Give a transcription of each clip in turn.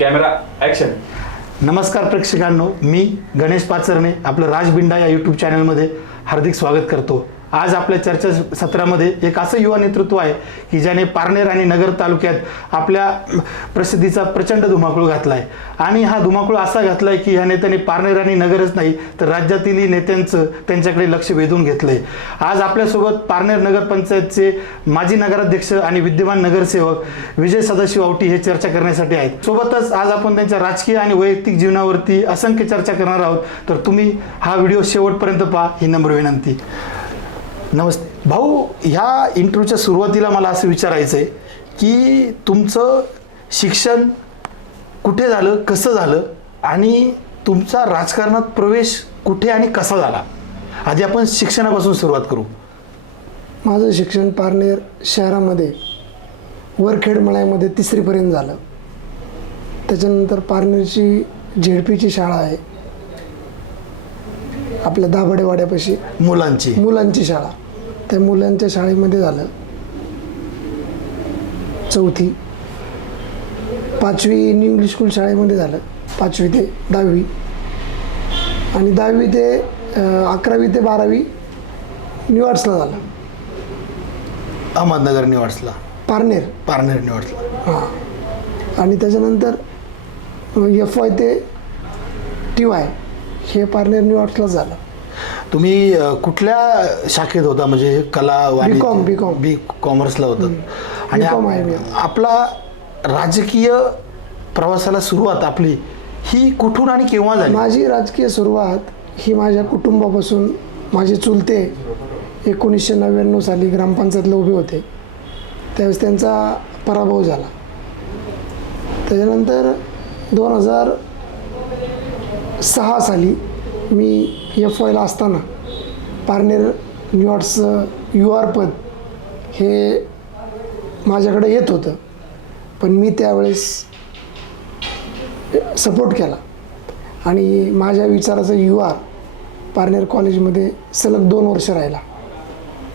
Camera action. नमस्कार प्रेक्षकांनो, मी गणेश पाचरणे आपलं राजबिंडा या यूट्यूब चॅनलमध्ये हार्दिक स्वागत करतो. आज आपल्या चर्चा सत्रामध्ये एक असं युवा नेतृत्व आहे की ज्याने पारनेर आणि नगर तालुक्यात आपल्या प्रसिद्धीचा प्रचंड धुमाकूळ घातला आहे. आणि हा धुमाकूळ असा घातला आहे की ह्या नेत्याने पारनेर आणि नगरच नाही तर राज्यातीलही नेत्यांचं त्यांच्याकडे लक्ष वेधून घेतलं आहे. आज आपल्यासोबत पारनेर नगरपंचायतचे माजी नगराध्यक्ष आणि विद्यमान नगरसेवक विजय सदाशिव आवटी हे चर्चा करण्यासाठी आहेत. सोबतच आज आपण त्यांच्या राजकीय आणि वैयक्तिक जीवनावरती असंख्य चर्चा करणार आहोत. तर तुम्ही हा व्हिडिओ शेवटपर्यंत पहा ही नम्र विनंती. नमस्ते भाऊ, ह्या इंटरव्ह्यूच्या सुरुवातीला मला असं विचारायचं आहे की तुमचं शिक्षण कुठे झालं, कसं झालं आणि तुमचा राजकारणात प्रवेश कुठे आणि कसा झाला? आधी आपण शिक्षणापासून सुरुवात करू. माझं शिक्षण पारनेर शहरामध्ये वरखेडमळ्यामध्ये 3रीपर्यंत झालं. त्याच्यानंतर पारनेरची झेडपीची शाळा आहे आपल्या दाभाडेवाड्यापाशी, मुलांची शाळा. त्या मुलांच्या शाळेमध्ये झालं 4थी. 5वी न्यू इंग्लिश स्कूल शाळेमध्ये झालं 5वी ते 10वी. आणि 10वी ते 11वी ते 12वी निवाड्सला झालं. अहमदनगर निवाड्सला, पारनेर निवाड्सला. हां. आणि त्याच्यानंतर FY ते TY हे पारनेर निवाड्सला झालं. तुम्ही कुठल्या शाखेत होता? म्हणजे कला, बी कॉमर्सला होतं. आणि आपला राजकीय प्रवासाला सुरुवात आपली ही कुठून आणि केव्हा झाली? माझी राजकीय सुरुवात ही माझ्या कुटुंबापासून. माझे चुलते 1999 साली ग्रामपंचायतला उभे होते, त्यावेळेस त्यांचा पराभव झाला. त्याच्यानंतर 2006 साली मी FYला असताना पारनेर निवाड्सचं UR पद हे माझ्याकडे येत होतं, पण मी त्यावेळेस सपोर्ट केला आणि माझ्या विचाराचं UR पारनेर कॉलेजमध्ये सलग 2 वर्ष राहिला.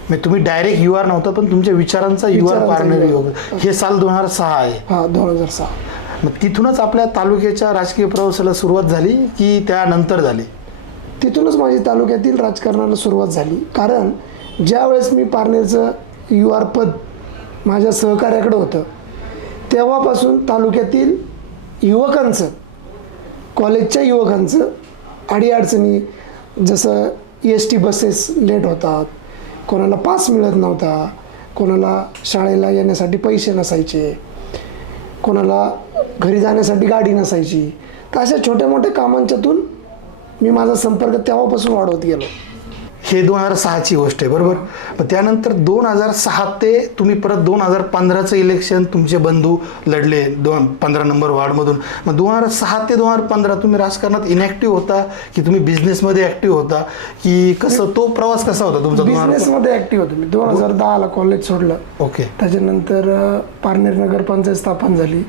म्हणजे तुम्ही डायरेक्ट UR नव्हता, पण तुमच्या विचारांचा UR पारनेर हे साल 2006 आहे. हां, 2006. मग तिथूनच आपल्या तालुक्याच्या राजकीय प्रवासाला सुरुवात झाली की त्यानंतर झाली? तिथूनच माझी तालुक्यातील राजकारणाला सुरुवात झाली. कारण ज्यावेळेस मी पारनेरचं UR पद माझ्या सहकार्याकडे होतं, तेव्हापासून तालुक्यातील युवकांचं, कॉलेजच्या युवकांचं अडीअडचणी, जसं EST बसेस लेट होतात, कोणाला पास मिळत नव्हता, कोणाला शाळेला येण्यासाठी पैसे नसायचे, कोणाला घरी जाण्यासाठी गाडी नसायची. तर अशा छोट्या मोठ्या कामांच्यातून मी माझा संपर्क तेव्हापासून वाढवत गेलो. हे 2006ची गोष्ट आहे, बरोबर. मग त्यानंतर 2006 ते तुम्ही परत 2015चं इलेक्शन तुमचे बंधू लढले 15 नंबर वार्डमधून. मग 2006 ते 2015 तुम्ही राजकारणात इनॅक्टिव्ह होता की तुम्ही बिझनेसमध्ये ॲक्टिव्ह होता की कसं? तो प्रवास कसा होता तुमचा? बिझनेसमध्ये ॲक्टिव्ह होतो मी. 2010ला कॉलेज सोडलं. ओके. त्याच्यानंतर पारनेर नगरपंचायत स्थापन झाली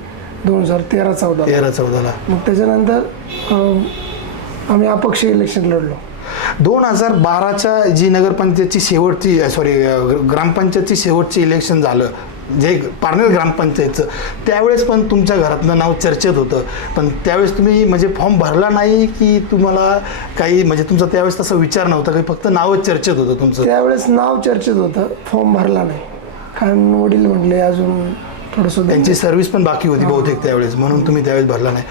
2013-14ला. मग त्याच्यानंतर आम्ही अपक्ष इलेक्शन लढलो. 2012च्या जी नगरपंचायतची ग्रामपंचायतची शेवटची इलेक्शन झालं जे पारनेर ग्रामपंचायतचं, त्यावेळेस पण तुमच्या घरातलं नाव चर्चेत होतं. पण त्यावेळेस तुम्ही म्हणजे फॉर्म भरला नाही की तुम्हाला काही, म्हणजे तुमचा त्यावेळेस तसा विचार नव्हता काही, फक्त नावच चर्चेत होतं तुमचं? त्यावेळेस नाव चर्चेत होतं, फॉर्म भरला नाही. कारण वडील म्हटले अजून थोडंसं, त्यांची सर्व्हिस पण बाकी होती बहुतेक त्यावेळेस, म्हणून तुम्ही त्यावेळेस भरला नाही.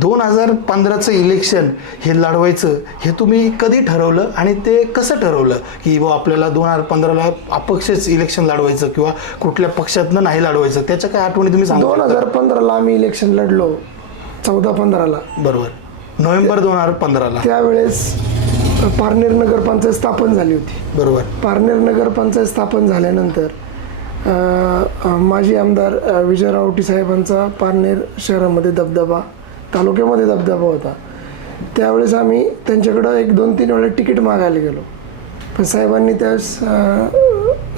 2015चं इलेक्शन हे लढवायचं हे तुम्ही कधी ठरवलं आणि ते कसं ठरवलं की आपल्याला 2015ला अपक्षच इलेक्शन लढवायचं किंवा कुठल्या पक्षातनं नाही लढवायचं? त्याच्या काय आठवणी तुम्ही सांगा. 2015ला आम्ही इलेक्शन लढलो 14-15ला, बरोबर, नोव्हेंबर 2015ला. त्यावेळेस पारनेर नगरपंचायत स्थापन झाली होती, बरोबर. पारनेर नगरपंचायत स्थापन झाल्यानंतर माजी आमदार विजयराव आवटी साहेबांचा पारनेर शहरामध्ये दबदबा, तालुक्यामध्ये दबदबा होता. त्यावेळेस आम्ही त्यांच्याकडं 1-2-3 वेळा तिकीट मागायला गेलो, पण साहेबांनी त्यावेळेस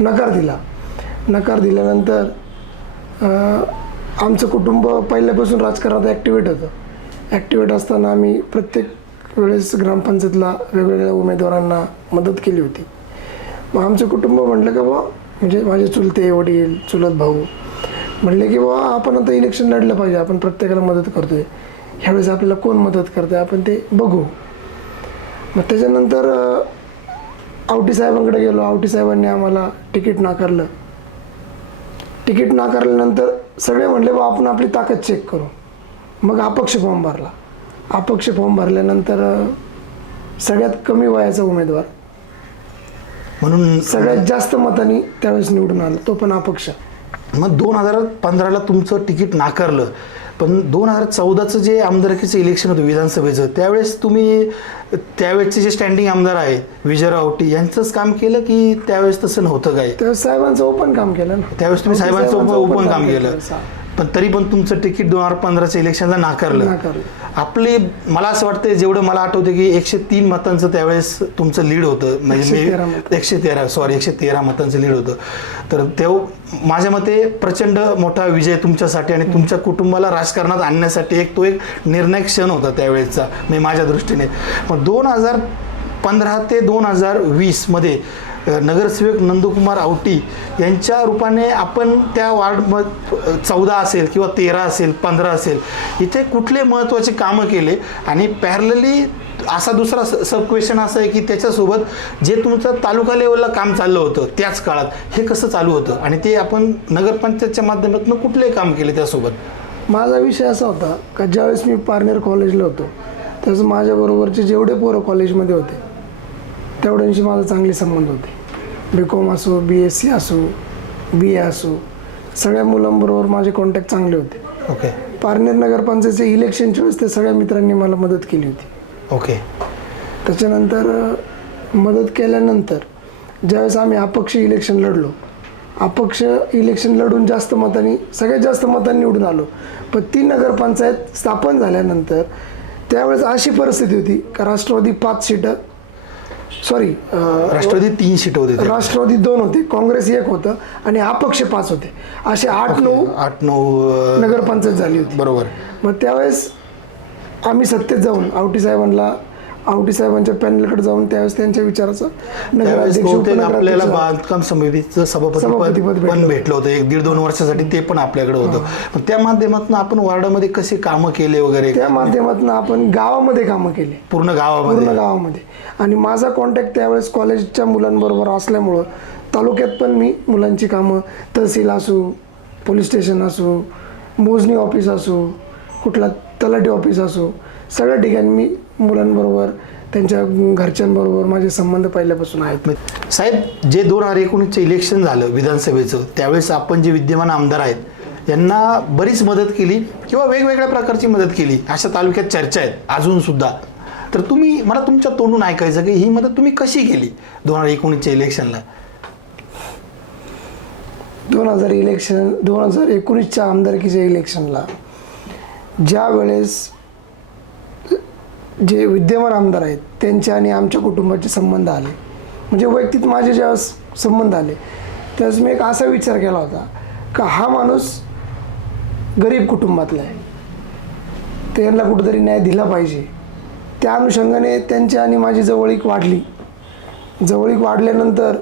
नकार दिल्यानंतर आमचं कुटुंब पहिल्यापासून राजकारणात ॲक्टिवेट असताना आम्ही प्रत्येक वेळेस ग्रामपंचायतला वेगवेगळ्या उमेदवारांना मदत केली होती. मग आमचं कुटुंब म्हटलं का म्हणजे माझे चुलते वडील, चुलत भाऊ म्हणले की बाबा आपण आता इलेक्शन लढलं पाहिजे, आपण प्रत्येकाला मदत करतोय, ह्यावेळेस आपल्याला कोण मदत करतंय आपण ते बघू. मग त्याच्यानंतर आवटी साहेबांकडे गेलो. आवटी साहेबांनी आम्हाला तिकीट नाकारलं. तिकीट नाकारल्यानंतर सगळे म्हणले बा आपण आपली ताकद चेक करू. मग अपक्ष फॉर्म भरला. अपक्ष फॉर्म भरल्यानंतर सगळ्यात कमी वयाचा उमेदवार म्हणून सगळ्यात जास्त मतांनी त्यावेळेस निवडून आला, तो पण अपक्ष. मग 2015ला तुमचं तिकीट नाकारलं, पण 2014चं जे आमदारकीचं इलेक्शन होतं विधानसभेचं, त्यावेळेस तुम्ही त्यावेळेसचे जे स्टँडिंग आमदार आहे विजयराव आवटी यांचंच काम केलं की त्यावेळेस तसं नव्हतं काय? त्यावेळेस साहेबांचं ओपन काम केलं ना. त्यावेळेस तुम्ही साहेबांचं ओपन काम केलं, सा- पण तरी पण तुमचं तिकीट 2015च्या इलेक्शनला नाकारलं. आपली मला असं वाटतं जेवढं मला आठवतं की 103 मतांचं त्यावेळेस तुमचं लीड होतं, म्हणजे 113 मतांचं लीड होतं. तर तेव्हा माझ्या मते प्रचंड मोठा विजय तुमच्यासाठी आणि तुमच्या कुटुंबाला राजकारणात आणण्यासाठी तो एक निर्णायक क्षण होता त्यावेळेसचा, म्हणजे माझ्या दृष्टीने. मग 2015 ते 2020 मध्ये नगरसेवक नंदकुमार आवटी यांच्या रूपाने आपण त्या वार्डमध्ये 14 असेल किंवा 13 असेल 15 असेल इथे कुठले महत्त्वाचे कामं केले, आणि पॅरलली असा दुसरा सब क्वेश्चन असा आहे की त्याच्यासोबत जे तुमचं तालुका लेवलला काम चाललं होतं त्याच काळात हे कसं चालू होतं, आणि ते आपण नगरपंचायतच्या माध्यमातून कुठले काम केले त्यासोबत? माझा विषय असा होता का ज्यावेळेस मी पारनेर कॉलेजला होतो त्यावेळेस माझ्याबरोबरचे जेवढे पोरं कॉलेजमध्ये होते तेवढ्यांशी माझा चांगले संबंध होते. BCom असो, BSc असो, BA असो, सगळ्या मुलांबरोबर माझे कॉन्टॅक्ट चांगले होते. ओके. पारनेर नगरपंचायतच्या इलेक्शनच्या वेळेस त्या सगळ्या मित्रांनी मला मदत केली होती. ओके. त्याच्यानंतर मदत केल्यानंतर ज्यावेळेस आम्ही अपक्ष इलेक्शन लढलो, अपक्ष इलेक्शन लढून जास्त मतांनी सगळ्यात जास्त मतांनी निवडून आलो. पण ती नगरपंचायत स्थापन झाल्यानंतर त्यावेळेस अशी परिस्थिती होती का राष्ट्रवादी 5 सीटं, सॉरी राष्ट्रवादी 3 सीट होते, राष्ट्रवादी 2 होते, काँग्रेस 1 होतं आणि अपक्ष 5 होते, असे 8-9 नगरपंचायत झाली होती. बरोबर. मग त्यावेळेस आम्ही सत्तेत जाऊन आवटी साहेबांच्या पॅनलकडे जाऊन त्यावेळेस त्यांच्या विचाराचं नगराध्यक्ष आपल्याला बांधकाम समितीचं सभापती पण भेटलं होतं 1-1.5-2 वर्षासाठी, ते पण आपल्याकडे होतं. पण त्या माध्यमातून आपण वार्डामध्ये कसे कामं केले वगैरे, त्या माध्यमातून आपण गावामध्ये कामं केली, पूर्ण गावामध्ये. आणि माझा कॉन्टॅक्ट त्यावेळेस कॉलेजच्या मुलांबरोबर असल्यामुळं तालुक्यात पण मी मुलांची कामं, तहसील असो, पोलीस स्टेशन असो, मोजणी ऑफिस असो, कुठला तलाठी ऑफिस असो, सगळ्या ठिकाणी मी मुलांबरोबर त्यांच्या घरच्यांबरोबर माझे संबंध पहिल्यापासून आहेत. साहेब, जे 2019चे इलेक्शन झालं विधानसभेचं त्यावेळेस आपण जे विद्यमान आमदार आहेत यांना बरीच मदत केली किंवा वेगवेगळ्या प्रकारची मदत केली अशा तालुक्यात चर्चा आहेत अजून सुद्धा. तर मला तुमच्या तोंडून ऐकायचं की ही मदत तुम्ही कशी केली 2019च्या इलेक्शनला? 2019च्या आमदारकीच्या इलेक्शनला ज्या वेळेस जे विद्यमान आमदार आहेत त्यांचे आणि आमच्या कुटुंबाचे संबंध आले, म्हणजे वैयक्तिक माझे ज्यावेळेस संबंध आले त्यावेळेस मी एक असा विचार केला होता का हा माणूस गरीब कुटुंबातला आहे, त्यांना कुठेतरी न्याय दिला पाहिजे. त्या अनुषंगाने त्यांची आणि माझी जवळीक वाढली. जवळीक वाढल्यानंतर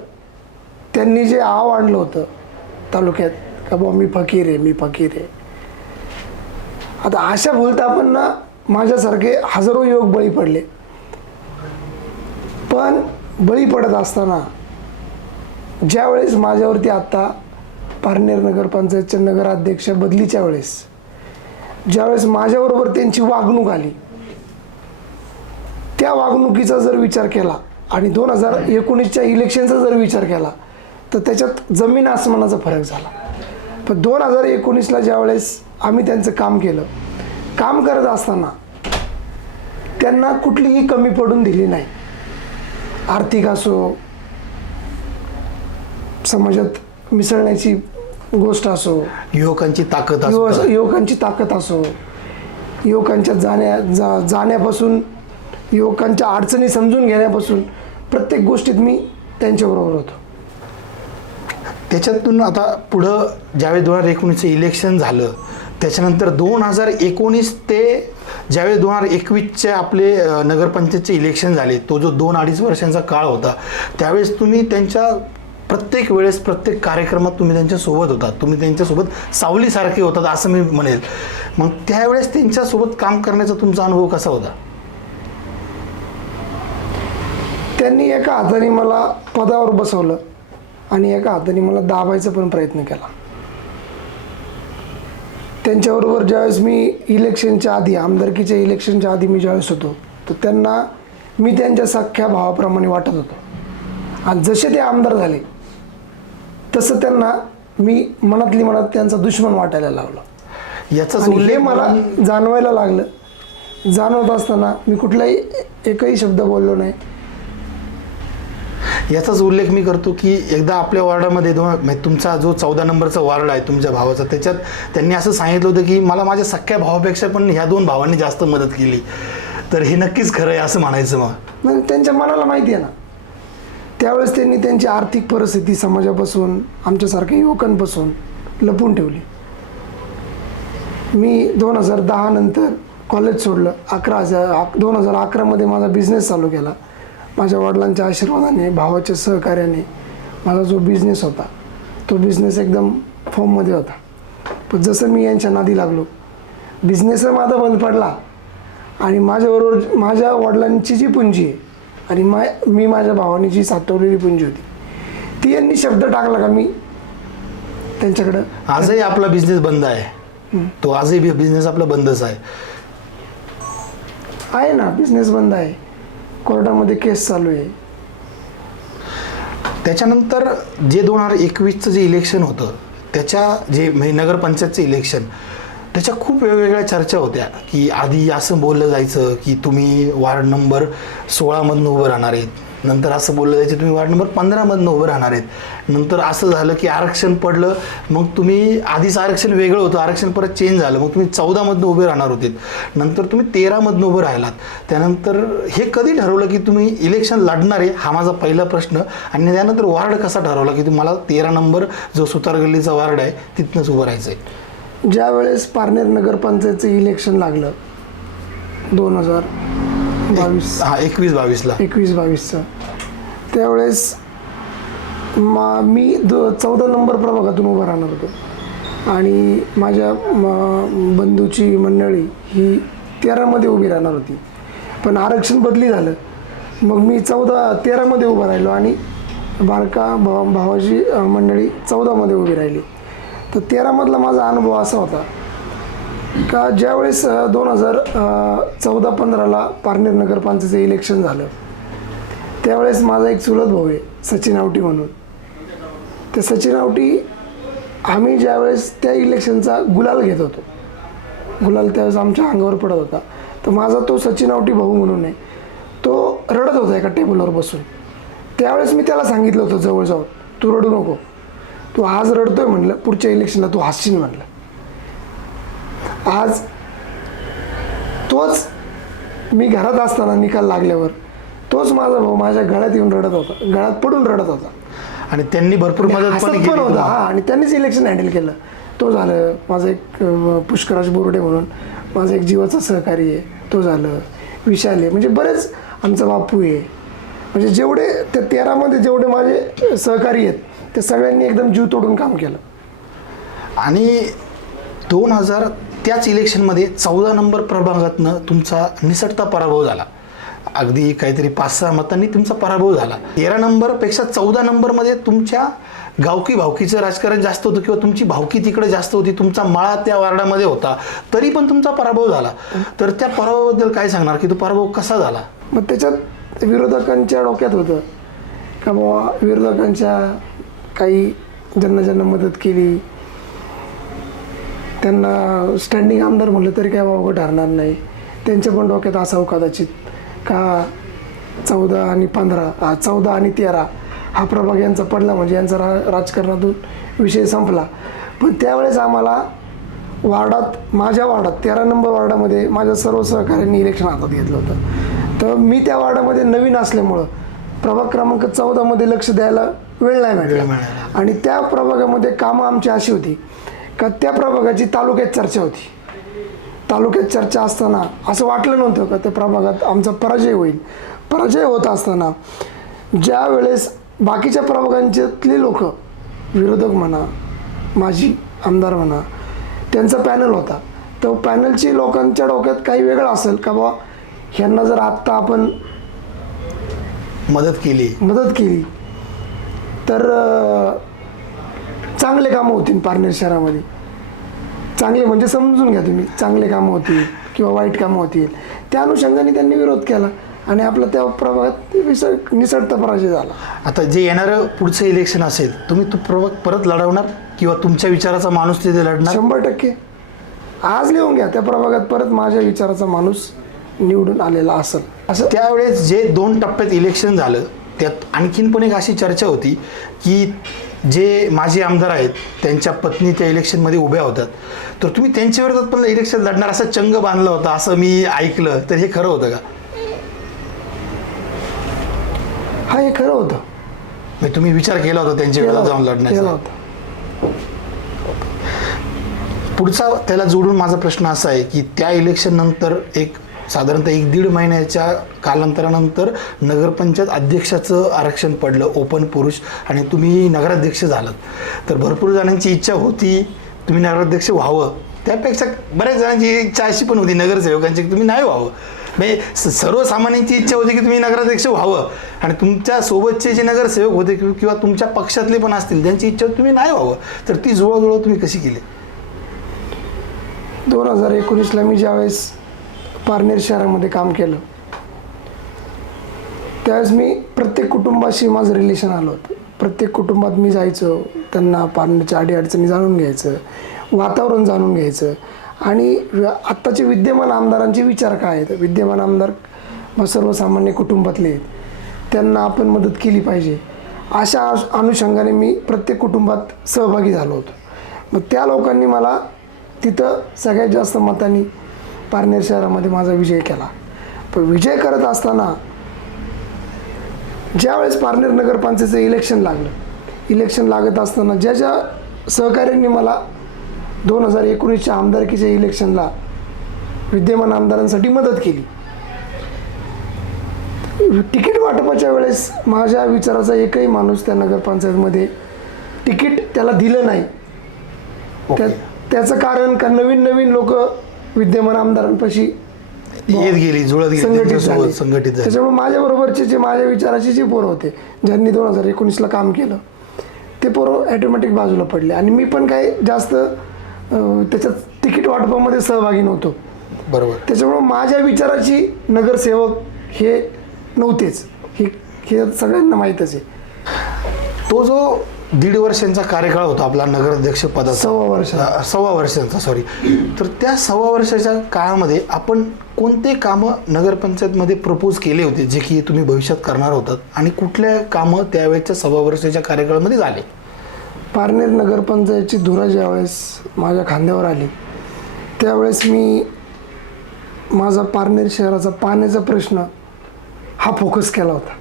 त्यांनी जे आव आणलं होतं तालुक्यात का बाबा मी फकीर आहे. आता अशा भूलथापांना माझ्यासारखे हजारो युवक बळी पडले. पण बळी पडत असताना ज्यावेळेस माझ्यावरती आत्ता पारनेर नगरपंचायतच्या नगराध्यक्ष बदलीच्या वेळेस ज्यावेळेस माझ्याबरोबर त्यांची वागणूक आली, त्या वागणुकीचा जर विचार केला आणि 2019च्या इलेक्शनचा जर विचार केला तर त्याच्यात जमीन आसमानाचा फरक झाला. पण 2019ला ज्यावेळेस आम्ही त्यांचं काम केलं, काम करत असताना त्यांना कुठलीही कमी पडून दिली नाही. आर्थिक असो, समाजात मिसळण्याची गोष्ट असो, युवकांची ताकद असो, युवकांच्या जाण्यापासून, युवकांच्या अडचणी समजून घेण्यापासून प्रत्येक गोष्टीत मी त्यांच्याबरोबर होतो. त्याच्यातून आता पुढं ज्यावेळेस 2019चं इलेक्शन झालं त्याच्यानंतर 2019 ते ज्यावेळेस 2021चे आपले नगरपंचायतचे इलेक्शन झाले, तो जो 2-2.5 वर्षांचा काळ होता त्यावेळेस तुम्ही त्यांच्या प्रत्येक वेळेस प्रत्येक कार्यक्रमात तुम्ही त्यांच्यासोबत होतात, तुम्ही त्यांच्यासोबत सावलीसारखे होतात असं मी म्हणेल. मग त्यावेळेस त्यांच्यासोबत काम करण्याचा तुमचा अनुभव कसा होता? त्यांनी एका हाताने मला पदावर बसवलं आणि एका हाताने मला दाबायचा पण प्रयत्न केला. त्यांच्याबरोबर ज्यावेळेस मी इलेक्शनच्या आधी, आमदारकीच्या इलेक्शनच्या आधी मी ज्यावेळेस होतो, तर त्यांना मी त्यांच्या सख्ख्या भावाप्रमाणे वाटत होतो. आणि जसे ते आमदार झाले तसं त्यांना मी मनातली मनात त्यांचा दुश्मन वाटायला लागलो. याचाच आणि हे उल्लेख मला जाणवायला लागलं. जाणवत असताना मी कुठलाही एकही शब्द बोललो नाही. याचाच उल्लेख मी करतो की एकदा आपल्या वॉर्डामध्ये म्हणजे तुमचा जो 14 नंबरचा वॉर्ड आहे तुमच्या भावाचा, त्याच्यात त्यांनी असं सांगितलं होतं की मला माझ्या सख्ख्या भावापेक्षा पण ह्या 2 भावांनी जास्त मदत केली. तर हे नक्कीच खरं आहे असं म्हणायचं. मग त्यांच्या मनाला माहिती आहे ना, त्यावेळेस त्यांनी त्यांची आर्थिक परिस्थिती समाजापासून, आमच्यासारख्या युवकांपासून लपून ठेवली. मी 2010 नंतर कॉलेज सोडलं. 2011मध्ये माझा बिझनेस चालू केला. माझ्या वडिलांच्या आशीर्वादाने, भावाच्या सहकार्याने माझा जो बिझनेस होता तो बिझनेस एकदम फॉर्ममध्ये होता. पण जसं मी यांच्या नादी लागलो, बिझनेस माझा बंद पडला आणि माझ्याबरोबर माझ्या वडिलांची जी पुंजी आहे आणि मी माझ्या भावाने जी साठवलेली पुंजी होती, ती यांनी शब्द टाकला का मी त्यांच्याकडं. आजही आपला बिझनेस बंद आहे. तो आजही बिझनेस आपला बंदच आहे ना. बिझनेस बंद आहे. कोर्टामध्ये केस चालू आहे. त्याच्यानंतर जे 2021चं जे इलेक्शन होतं, त्याच्या जे नगरपंचायतचं इलेक्शन, त्याच्या खूप वेगवेगळ्या चर्चा होत्या की आधी असं बोललं जायचं की तुम्ही वार्ड नंबर 16मधनं उभं राहणार आहेत, नंतर असं बोललं जायचं तुम्ही वार्ड नंबर 15मधनं उभं राहणार आहेत, नंतर असं झालं की आरक्षण पडलं, मग तुम्ही आधीच आरक्षण वेगळं होतं, आरक्षण परत चेंज झालं, मग तुम्ही 14मधनं उभे राहणार होते, नंतर तुम्ही 13मधनं उभं राहिलात. त्यानंतर हे कधी ठरवलं की तुम्ही इलेक्शन लढणार आहे, हा माझा पहिला प्रश्न. आणि त्यानंतर वार्ड कसा ठरवला की तुम्हाला 13 नंबर जो सुतारगल्लीचा वार्ड आहे तिथनंच उभं राहायचं आहे? ज्या वेळेस पारनेर नगरपंचायतचं इलेक्शन लागलं 2022 21-22ला 21-22चं, त्यावेळेस मी 14 नंबर प्रभागातून उभा राहणार होतो आणि माझ्या बंधूची मंडळी ही 13मध्ये उभी राहणार होती. पण आरक्षण बदली झालं, मग मी 13मध्ये उभा राहिलो आणि बारका भावाची मंडळी 14मध्ये उभी राहिली. तर 13मधला माझा अनुभव असा होता का ज्यावेळेस 2014-15ला पारनेर नगरपंचायतीचं इलेक्शन झालं, त्यावेळेस माझा एक चुलत भाऊ आहे सचिन आवटी म्हणून. ते सचिन आवटी, आम्ही ज्यावेळेस त्या इलेक्शनचा गुलाल घेत होतो, गुलाल त्यावेळेस आमच्या अंगावर पडत होता, तर माझा तो सचिन आवटी भाऊ म्हणून आहे, तो रडत होता एका टेबलवर बसून. त्यावेळेस मी त्याला सांगितलं होतं जवळ जाऊन, तू रडू नको, तू आज रडतोय म्हणलं, पुढच्या इलेक्शनला तू हसशील म्हणलं. आज तोच मी घरात असताना निकाल लागल्यावर तोच माझा भाऊ माझ्या गळ्यात येऊन रडत होता, गळ्यात पडून रडत होता आणि त्यांनी भरपूर मदत पण केली होता. आणि त्यांनीच इलेक्शन हँडल केलं. तो झालं. माझं एक पुष्कराज बोर्डे म्हणून माझं एक जीवाचा सहकारी आहे, तो झालं. विशाल आहे, म्हणजे बरेच, आमचा बापू आहे, म्हणजे जेवढे त्या 13मध्ये जेवढे माझे सहकारी आहेत ते सगळ्यांनी एकदम जीव तोडून काम केलं. आणि 2000 त्याच इलेक्शनमध्ये 14 नंबर प्रभागातनं तुमचा निसटता पराभव झाला. अगदी काहीतरी 5-6 मतांनी तुमचा पराभव झाला. 13 नंबरपेक्षा 14 नंबरमध्ये तुमच्या गावकी भावकीचं राजकारण जास्त होतं किंवा तुमची भावकी तिकडे जास्त होती, तुमचा मळा त्या वार्डामध्ये होता, तरी पण तुमचा पराभव झाला. तर त्या पराभवाबद्दल काय सांगणार की तो पराभव कसा झाला? मग त्याच्यात विरोधकांच्या डोक्यात होतं का बाबा, विरोधकांच्या काही ज्यांना मदत केली त्यांना स्टँडिंग आमदार म्हणलं तरी काय वावगं ठरणार नाही. त्यांच्या पण डोक्यात असावं कदाचित का 14 आणि 13 हा प्रभाग यांचा पडला म्हणजे यांचा राजकारणातून विषय संपला. पण त्यावेळेस आम्हाला वार्डात, माझ्या वार्डात 13 नंबर वार्डामध्ये माझ्या सर्व सहकाऱ्यांनी इलेक्शन हातात घेतलं होतं. तर मी त्या वार्डामध्ये नवीन असल्यामुळं प्रभाग क्रमांक 14मध्ये लक्ष द्यायला वेळ नाही मिळाला. आणि त्या प्रभागामध्ये कामं आमची अशी होती का त्या प्रभागाची तालुक्यात चर्चा होती. तालुक्यात चर्चा असताना असं वाटलं नव्हतं का त्या प्रभागात आमचा पराजय होईल. पराजय होत असताना ज्या वेळेस बाकीच्या प्रभागांच्यातले लोक, विरोधक म्हणा, माजी आमदार म्हणा, त्यांचा पॅनल होता. तो पॅनलची लोकांच्या डोक्यात काही वेगळं असेल का बा ह्यांना जर आत्ता आपण मदत केली तर चांगले कामं होतील पारनेर शहरामध्ये. चांगले म्हणजे समजून घ्या तुम्ही, चांगले कामं होतील किंवा वाईट कामं होतील. त्या अनुषंगाने त्यांनी विरोध केला आणि आपला त्या प्रभागात निसटता पराजय झाला. आता जे येणारं पुढचं इलेक्शन असेल, तुम्ही तो प्रभाग परत लढवणार किंवा तुमच्या विचाराचा माणूस तिथे लढणार? 100%. आज लिहून घ्या, त्या प्रभागात परत माझ्या विचाराचा माणूस निवडून आलेला असेल. असं त्यावेळेस जे 2 टप्प्यात इलेक्शन झालं, त्यात आणखीन पण एक अशी चर्चा होती की जे माजी आमदार आहेत त्यांच्या पत्नी त्या इलेक्शनमध्ये उभ्या होतात, तर तुम्ही त्यांच्या विरोधात पण इलेक्शन लढणार असा चंग बांधला होता असं मी ऐकलं, तर हे खरं होतं का? हा, हे खरं होतं. म्हणजे तुम्ही विचार केला होता त्यांच्या विरोधात जाऊन केला लढण्याचा? होता. पुढचा त्याला जोडून माझा प्रश्न असा आहे की त्या इलेक्शन नंतर एक साधारणतः 1-1.5 महिन्याच्या कालांतरानंतर नगरपंचायत अध्यक्षाचं आरक्षण पडलं, ओपन पुरुष, आणि तुम्ही नगराध्यक्ष झालात. तर भरपूर जणांची इच्छा होती तुम्ही नगराध्यक्ष व्हावं, त्यापेक्षा बऱ्याच जणांची इच्छा अशी पण होती नगरसेवकांची की तुम्ही नाही व्हावं. म्हणजे सर्वसामान्यांची इच्छा होती की तुम्ही नगराध्यक्ष व्हावं, आणि तुमच्या सोबतचे जे नगरसेवक होते किंवा तुमच्या पक्षातले पण असतील ज्यांची इच्छा होती तुम्ही नाही व्हावं, तर ती जुळवाजुळव तुम्ही कशी केली? 2019ला मी ज्यावेळेस पारनेर शहरामध्ये काम केलं त्यावेळेस मी प्रत्येक कुटुंबाशी माझं रिलेशन आलं होतं. प्रत्येक कुटुंबात मी जायचो, त्यांना पारनेरच्या अडीअडचणी जाणून घ्यायचं, वातावरण जाणून घ्यायचं, आणि आत्ताचे विद्यमान आमदारांचे विचार काय आहेत. विद्यमान आमदार सर्वसामान्य कुटुंबातले आहेत, त्यांना आपण मदत केली पाहिजे, अशा अनुषंगाने मी प्रत्येक कुटुंबात सहभागी झालो होतो. मग त्या लोकांनी मला तिथं सगळ्यात जास्त मतांनी पारनेर शहरामध्ये माझा विजय केला. पण विजय करत असताना ज्यावेळेस पारनेर नगरपंचायतीचं इलेक्शन लागत असताना ज्या सहकाऱ्यांनी मला 2019च्या आमदारकीच्या इलेक्शनला विद्यमान आमदारांसाठी मदत केली, तिकीट वाटपाच्या वेळेस माझ्या विचाराचा एकही माणूस त्या नगरपंचायतीमध्ये तिकीट त्याला दिलं नाही. त्याचं कारण का नवीन लोक विद्यमान आमदारांपाशी संघटित झाले. त्याच्यामुळे माझ्या बरोबरचे जे माझ्या विचाराचे जे पोरं होते ज्यांनी 2019ला काम केलं ते पोरं ॲटोमॅटिक बाजूला पडले, आणि मी पण काही जास्त त्याच्यात तिकीट वाटपामध्ये सहभागी नव्हतो. बरोबर. त्याच्यामुळे माझ्या विचाराची नगरसेवक हे नव्हतेच, हे सगळ्यांना माहीतच आहे. तो जो 1.5 वर्षांचा कार्यकाळ होता आपला नगराध्यक्ष पदाचा, 1.25 वर्षांचा सॉरी, तर त्या 1.25 वर्षाच्या काळामध्ये आपण कोणते कामं नगरपंचायतमध्ये प्रपोज केले होते जे की तुम्ही भविष्यात करणार होतात, आणि कुठल्या कामं त्यावेळेच्या 1.25 वर्षाच्या कार्यकाळामध्ये झाले? पारनेर नगरपंचायतची धुरा ज्यावेळेस माझ्या खांद्यावर आली त्यावेळेस मी माझा पारनेर शहराचा पाण्याचा प्रश्न हा फोकस केला होता.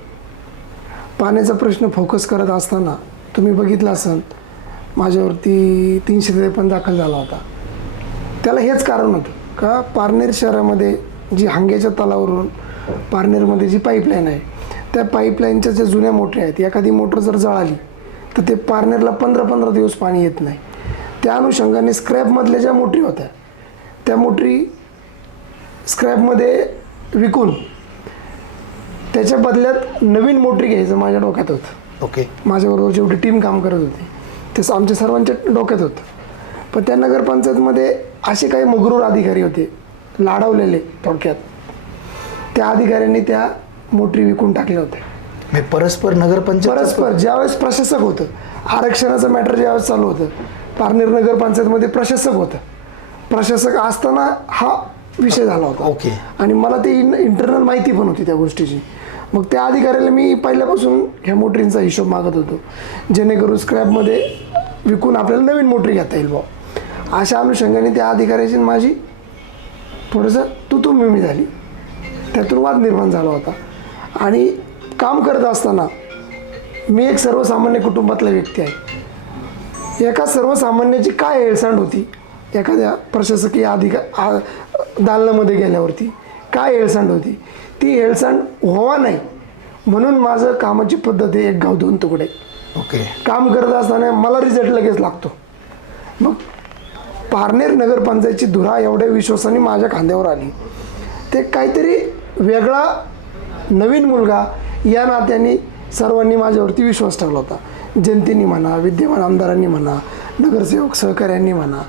पाण्याचा प्रश्न फोकस करत असताना तुम्ही बघितलं असाल माझ्यावरती 353 दाखल झाला होता. त्याला हेच कारण होतं का पारनेर शहरामध्ये जी हांग्याच्या तलावरून पारनेरमध्ये जी पाईपलाईन आहे त्या पाईपलाईनच्या ज्या जुन्या मोटरी आहेत, एखादी मोटर जर जळाली तर ते पारनेरला 15-15 दिवस पाणी येत नाही. त्या अनुषंगाने स्क्रॅपमधल्या ज्या मोटरी होत्या त्या मोटरी स्क्रॅपमध्ये विकून त्याच्या बदल्यात नवीन मोटरी घ्यायचं माझ्या डोक्यात होतं. ओके. माझ्याबरोबर जेवढी टीम काम करत होती ते आमच्या सर्वांच्या डोक्यात होतं. पण त्या नगरपंचायतमध्ये असे काही मगरूर अधिकारी होते, लाडवलेले थोडक्यात, त्या अधिकाऱ्यांनी त्या मोटरी विकून टाकल्या होत्या. परस्पर ज्यावेळेस प्रशासक होतं, आरक्षणाचं मॅटर ज्यावेळेस चालू होतं, पारनेर नगरपंचायतमध्ये प्रशासक होतं. प्रशासक असताना हा विषय झाला होता. ओके. आणि मला ते इंटरनल माहिती पण होती त्या गोष्टीची. मग त्या अधिकाऱ्याला मी पहिल्यापासून ह्या मोटरींचा हिशोब मागत होतो जेणेकरून स्क्रॅपमध्ये विकून आपल्याला नवीन मोटरी घेता येईल भाऊ. अशा अनुषंगाने त्या अधिकाऱ्याची माझी थोडंसं तू-मी झाली, त्यातून वाद निर्माण झाला होता. आणि काम करत असताना मी एक सर्वसामान्य कुटुंबातला व्यक्ती आहे. एका सर्वसामान्याची काय हेळसांड होती एखाद्या प्रशासकीय दालनामध्ये गेल्यावरती, काय हेळसांड होती, ती हेळसांड व्हावा नाही म्हणून माझं कामाची पद्धत आहे एक गाव दोन तुकडे. ओके. काम करत असताना मला रिझल्ट लगेच लागतो. मग पारनेर नगरपंचायतची धुरा एवढ्या विश्वासाने माझ्या खांद्यावर आली. ते काहीतरी वेगळा नवीन मुलगा या नात्याने सर्वांनी माझ्यावरती विश्वास ठेवला होता. जनतेने म्हणा, विद्यमान आमदारांनी म्हणा, नगरसेवक सहकाऱ्यांनी म्हणा.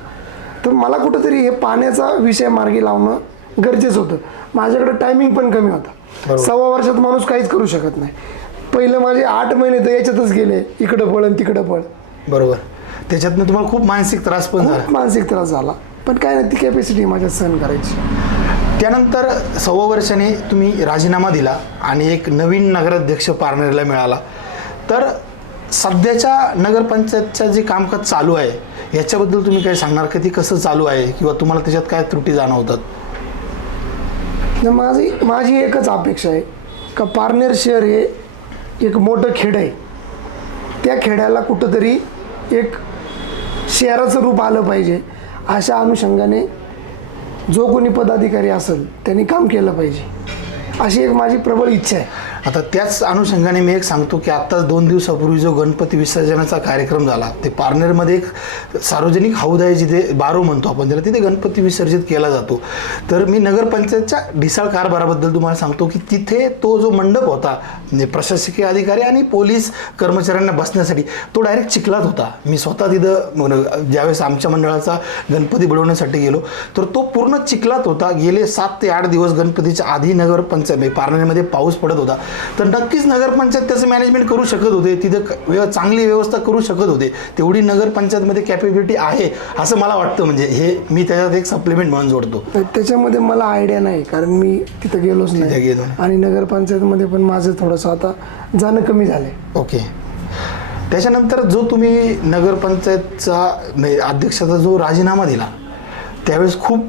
तर मला कुठंतरी हे पाण्याचा विषय मार्गी लावणं गरजेचं होतं. माझ्याकडे टायमिंग पण कमी होता. 1.25 वर्षात माणूस काहीच करू शकत नाही. पहिलं माझे 8 महिने तर याच्यातच गेले, इकडं पळ आणि तिकडं पळ. बरोबर. त्याच्यातनं तुम्हाला खूप मानसिक त्रास पण झाला. खूप मानसिक त्रास झाला, पण काय नाही, ती कॅपॅसिटी माझ्यात सहन करायची. त्यानंतर 1.25 वर्षाने तुम्ही राजीनामा दिला आणि एक नवीन नगराध्यक्ष पारनेरला मिळाला. तर सध्याच्या नगरपंचायतचं जे कामकाज चालू आहे याच्याबद्दल तुम्ही काय सांगणार की ती कसं चालू आहे किंवा तुम्हाला त्याच्यात काय त्रुटी जाणवतात? माझी एकच अपेक्षा आहे का पारनेर शहर हे एक मोठं खेड आहे. त्या खेड्याला कुठंतरी एक शहराचं रूप आलं पाहिजे. अशा अनुषंगाने जो कोणी पदाधिकारी असेल त्यांनी काम केलं पाहिजे, अशी एक माझी प्रबळ इच्छा आहे. आता त्याच अनुषंगाने मी एक सांगतो की आत्ताच 2 दिवसापूर्वी जो गणपती विसर्जनाचा कार्यक्रम झाला ते पारनेरमध्ये एक सार्वजनिक हौद आहे जिथे बारो म्हणतो आपण त्याला, तिथे गणपती विसर्जित केला जातो. तर मी नगरपंचायतच्या ढिसाळ कारभाराबद्दल तुम्हाला सांगतो की तिथे तो जो मंडप होता म्हणजे प्रशासकीय अधिकारी आणि पोलीस कर्मचाऱ्यांना बसण्यासाठी तो डायरेक्ट चिखलात होता. मी स्वतः तिथं ज्यावेळेस आमच्या मंडळाचा गणपती बुडवण्यासाठी गेलो तर तो पूर्ण चिखलात होता. गेले 7 ते 8 दिवस गणपतीच्या आधी नगरपंचायत पारनेरमध्ये पाऊस पडत होता. तर नक्कीच नगरपंचायत त्याचं मॅनेजमेंट करू शकत होते, तिथं चांगली व्यवस्था करू शकत होते. तेवढी नगरपंचायतमध्ये कॅपेबिलिटी आहे असं मला वाटतं. म्हणजे हे मी त्याच्यात एक सप्लिमेंट म्हणून जोडतो. त्याच्यामध्ये मला आयडिया नाही, कारण मी तिथं गेलोच नाही आणि नगरपंचायतमध्ये पण माझं थोडंसं आता जाणं कमी झालंय. ओके. त्याच्यानंतर जो तुम्ही नगरपंचायतचा अध्यक्षाचा जो राजीनामा दिला त्यावेळेस खूप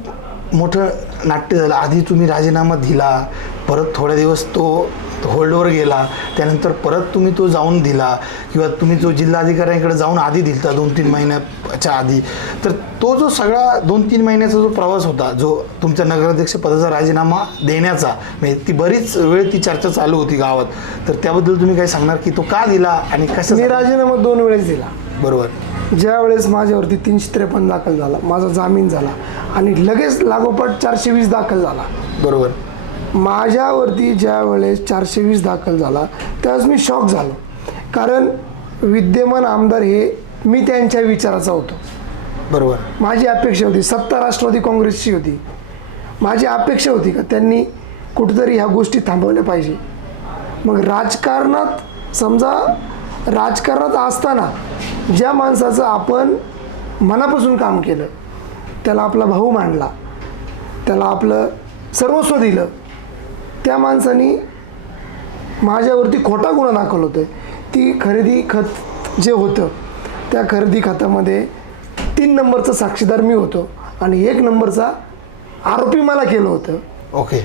मोठं नाट्य झालं. आधी तुम्ही राजीनामा दिला, परत थोड्या दिवस तो होल्डवर गेला, त्यानंतर परत तुम्ही तो जाऊन दिला किंवा तुम्ही जो जिल्हाधिकाऱ्यांकडे जाऊन आधी दिलता 2-3 महिन्याच्या आधी. तर तो जो सगळा 2-3 महिन्याचा जो प्रवास होता जो तुमच्या नगराध्यक्ष पदाचा राजीनामा देण्याचा, म्हणजे ती बरीच वेळ ती चर्चा चालू होती गावात. तर त्याबद्दल तुम्ही काय सांगणार की तो का दिला आणि कसं? मी राजीनामा 2 वेळेस दिला. बरोबर. ज्या वेळेस माझ्यावरती 353 दाखल झाला, माझा जामीन झाला आणि लगेच लागोपाठ 420 दाखल झाला. बरोबर. माझ्यावरती ज्या वेळेस 420 दाखल झाला त्यावेळेस मी शॉक झालो, कारण विद्यमान आमदार हे मी त्यांच्या विचाराचा होतो. बरोबर. माझी अपेक्षा होती, सत्ता राष्ट्रवादी काँग्रेसची होती, माझी अपेक्षा होती का त्यांनी कुठेतरी ह्या गोष्टी थांबवल्या पाहिजे. मग राजकारणात समजा राजकारणात असताना ज्या माणसाचं आपण मनापासून काम केलं, त्याला आपला भाऊ मानला, त्याला आपलं सर्वस्व दिलं, त्या माणसानी माझ्यावरती खोटा गुन्हा दाखल होतोय. ती खरेदी खत जे होतं त्या खरेदी खतामध्ये 3 नंबरचा साक्षीदार मी होतो आणि 1 नंबरचा आरोपी मला केलं होतं. ओके.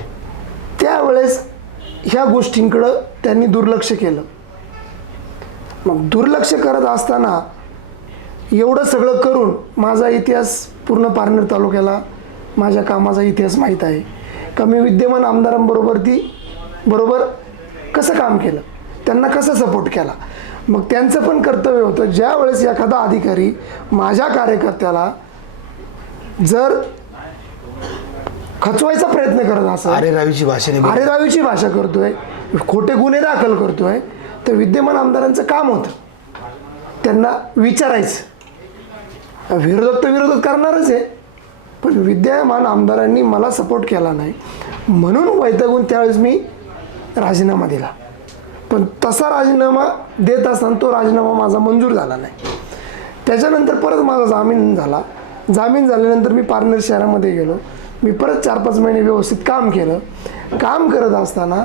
त्यावेळेस ह्या गोष्टींकडं त्यांनी दुर्लक्ष केलं. मग दुर्लक्ष करत असताना एवढं सगळं करून माझा इतिहास पूर्ण पारनेर तालुक्याला माझ्या कामाचा इतिहास माहीत आहे का मी विद्यमान आमदारांबरोबर बरोबर कसं काम केलं, त्यांना कसं सपोर्ट केला. मग त्यांचं पण कर्तव्य होतं ज्या वेळेस एखादा अधिकारी माझ्या कार्यकर्त्याला जर खचवायचा प्रयत्न करत असेल, अरेरावीची भाषा करतोय, खोटे गुन्हे दाखल करतोय, तर विद्यमान आमदारांचं काम होतं त्यांना विचारायचं. विरोधक तर विरोधक करणारच आहे, पण विद्यमान आमदारांनी मला सपोर्ट केला नाही म्हणून वैतागून त्यावेळेस मी राजीनामा दिला. पण तसा राजीनामा देत असताना तो राजीनामा माझा मंजूर झाला नाही. त्याच्यानंतर परत माझा जामीन झाला. जामीन झाल्यानंतर मी पारनेर शहरामध्ये गेलो. मी परत 4-5 महिने व्यवस्थित काम केलं. काम करत असताना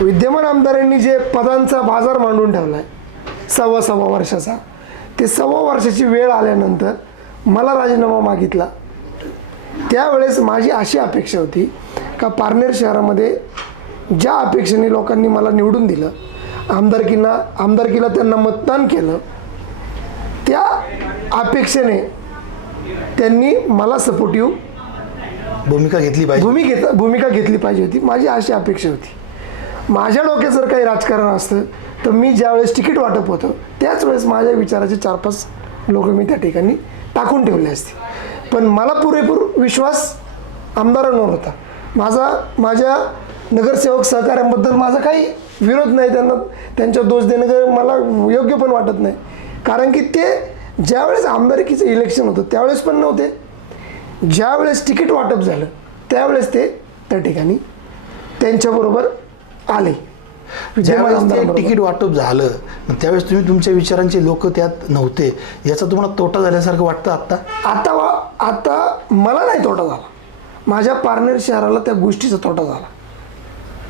विद्यमान आमदारांनी जे पदांचा बाजार मांडून ठेवला आहे 1.25 वर्षाचा, ते 1.25 वर्षाची वेळ आल्यानंतर मला राजीनामा मागितला. त्यावेळेस माझी अशी अपेक्षा होती का पारनेर शहरामध्ये ज्या अपेक्षेने लोकांनी मला निवडून दिलं, आमदारकीला त्यांना मतदान केलं, त्या अपेक्षेने त्यांनी मला सपोर्टिव्ह भूमिका घेतली पाहिजे होती. माझी अशी अपेक्षा होती. माझ्या डोक्यात जर काही राजकारण असतं तर मी ज्यावेळेस तिकीट वाटप होतं त्याच वेळेस माझ्या विचाराचे 4-5 लोक मी त्या ठिकाणी टाकून ठेवले असते. पण मला पुरेपूर विश्वास आमदारांवर होता. माझ्या नगरसेवक सहकाऱ्यांबद्दल माझा काही विरोध नाही, त्यांना त्यांच्या दोष देणं मला योग्य पण वाटत नाही. कारण की ते ज्यावेळेस आमदारकीचं इलेक्शन होतं त्यावेळेस पण नव्हते, ज्यावेळेस तिकीट वाटप झालं त्यावेळेस ते त्या ठिकाणी त्यांच्याबरोबर आले. ज्यावेळेस ते तिकीट वाटप झालं त्यावेळेस तुम्ही तुमच्या विचारांचे लोक त्यात नव्हते, याचा तुम्हाला तोटा झाल्यासारखं वाटतं आता मला नाही तोटा झाला, माझ्या पारनेर शहराला त्या गोष्टीचा तोटा झाला.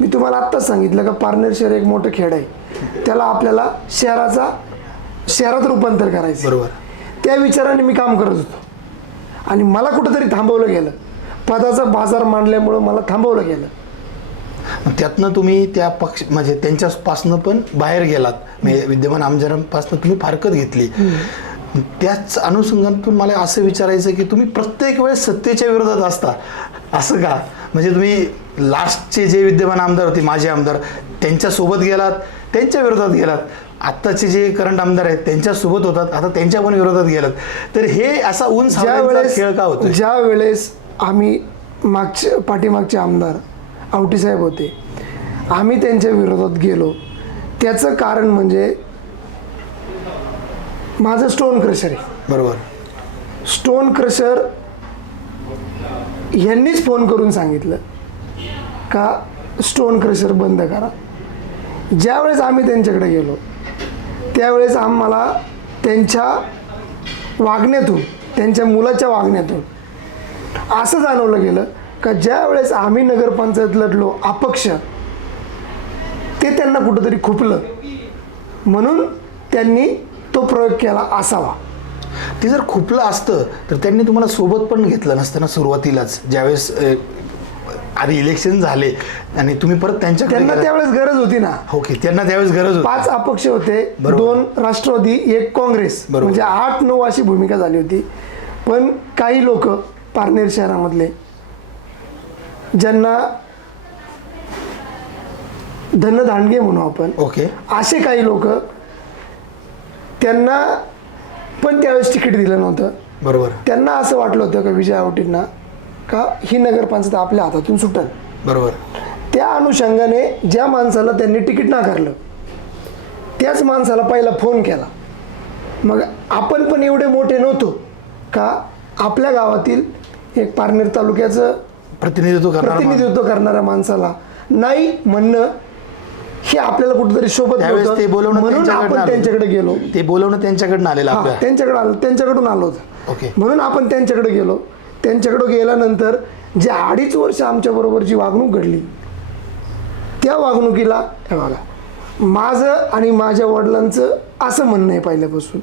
मी तुम्हाला आत्ताच सांगितलं का पारनेर शहर एक मोठं खेड आहे, त्याला आपल्याला शहरात रूपांतर करायचं. बरोबर. त्या विचाराने मी काम करत होतो आणि मला कुठंतरी थांबवलं गेलं. पदाचा बाजार मांडल्यामुळं मला थांबवलं गेलं. त्यातनं तुम्ही त्या पक्ष म्हणजे त्यांच्यापासनं पण बाहेर गेलात, म्हणजे विद्यमान आमदारांपासून तुम्ही फारकत घेतली. त्याच अनुषंगातून मला असं विचारायचं की तुम्ही प्रत्येक वेळेस सत्तेच्या विरोधात असता असं का? म्हणजे तुम्ही लास्टचे जे विद्यमान आमदार होते, माजी आमदार, त्यांच्यासोबत गेलात, त्यांच्या विरोधात गेलात. आत्ताचे जे करंट आमदार आहेत त्यांच्यासोबत होतात, आता त्यांच्या पण विरोधात गेलात. तर हे असा ऊन सावलीचा खेळ का होतो? ज्या वेळेस आम्ही पाठीमागचे आमदार आवटीसाहेब होते, आम्ही त्यांच्या विरोधात गेलो त्याचं कारण म्हणजे माझं स्टोन क्रशर आहे. बरोबर. स्टोन क्रशर यांनीच फोन करून सांगितलं का स्टोन क्रशर बंद करा. ज्यावेळेस आम्ही त्यांच्याकडे गेलो त्यावेळेस आम्हाला त्यांच्या वागण्यातून, त्यांच्या मुलाच्या वागण्यातून असं जाणवलं गेलं का ज्यावेळेस आम्ही नगरपंचायत लढलो अपक्ष, ते त्यांना कुठंतरी खुपलं म्हणून त्यांनी तो प्रयोग केला असावा. ते जर खुपलं असतं तर त्यांनी तुम्हाला सोबत पण घेतलं नसतं ना सुरुवातीलाच, ज्यावेळेस आधी इलेक्शन झाले आणि तुम्ही परत त्यांना त्यावेळेस गरज होती ना. ओके, त्यांना त्यावेळेस गरज होती. 5 अपक्ष होते, 2 राष्ट्रवादी, 1 काँग्रेस, म्हणजे 8-9 अशी भूमिका झाली होती. पण काही लोक पारनेर शहरामधले ज्यांना धनधांडगे म्हणू आपण, ओके, असे काही लोक, त्यांना पण त्यावेळेस तिकीट दिलं नव्हतं. बरोबर. त्यांना असं वाटलं होतं का विजय आवटींना का ही नगरपंचायत आपल्या हातातून सुटेल. बरोबर. त्या अनुषंगाने ज्या माणसाला त्यांनी तिकीट नाकारलं त्याच माणसाला पहिला फोन केला. मग आपण पण एवढे मोठे नव्हतो का आपल्या गावातील एक पारनेर तालुक्याचं प्रतिनिधित्व करणाऱ्या माणसाला नाही म्हणणं हे आपल्याला कुठेतरी शोभत नव्हतं, म्हणून आपण त्यांच्याकडे गेलो. ते बोलवणं त्यांच्याकडनं आलेलं, त्यांच्याकडून आलो होतं. ओके. म्हणून आपण त्यांच्याकडे गेलो. त्यांच्याकडे गेल्यानंतर जे 2.5 वर्ष आमच्या बरोबर जी वागणूक घडली त्या वागणुकीला हे बघा, माझं आणि माझ्या वडिलांचं असं म्हणणं आहे पहिल्यापासून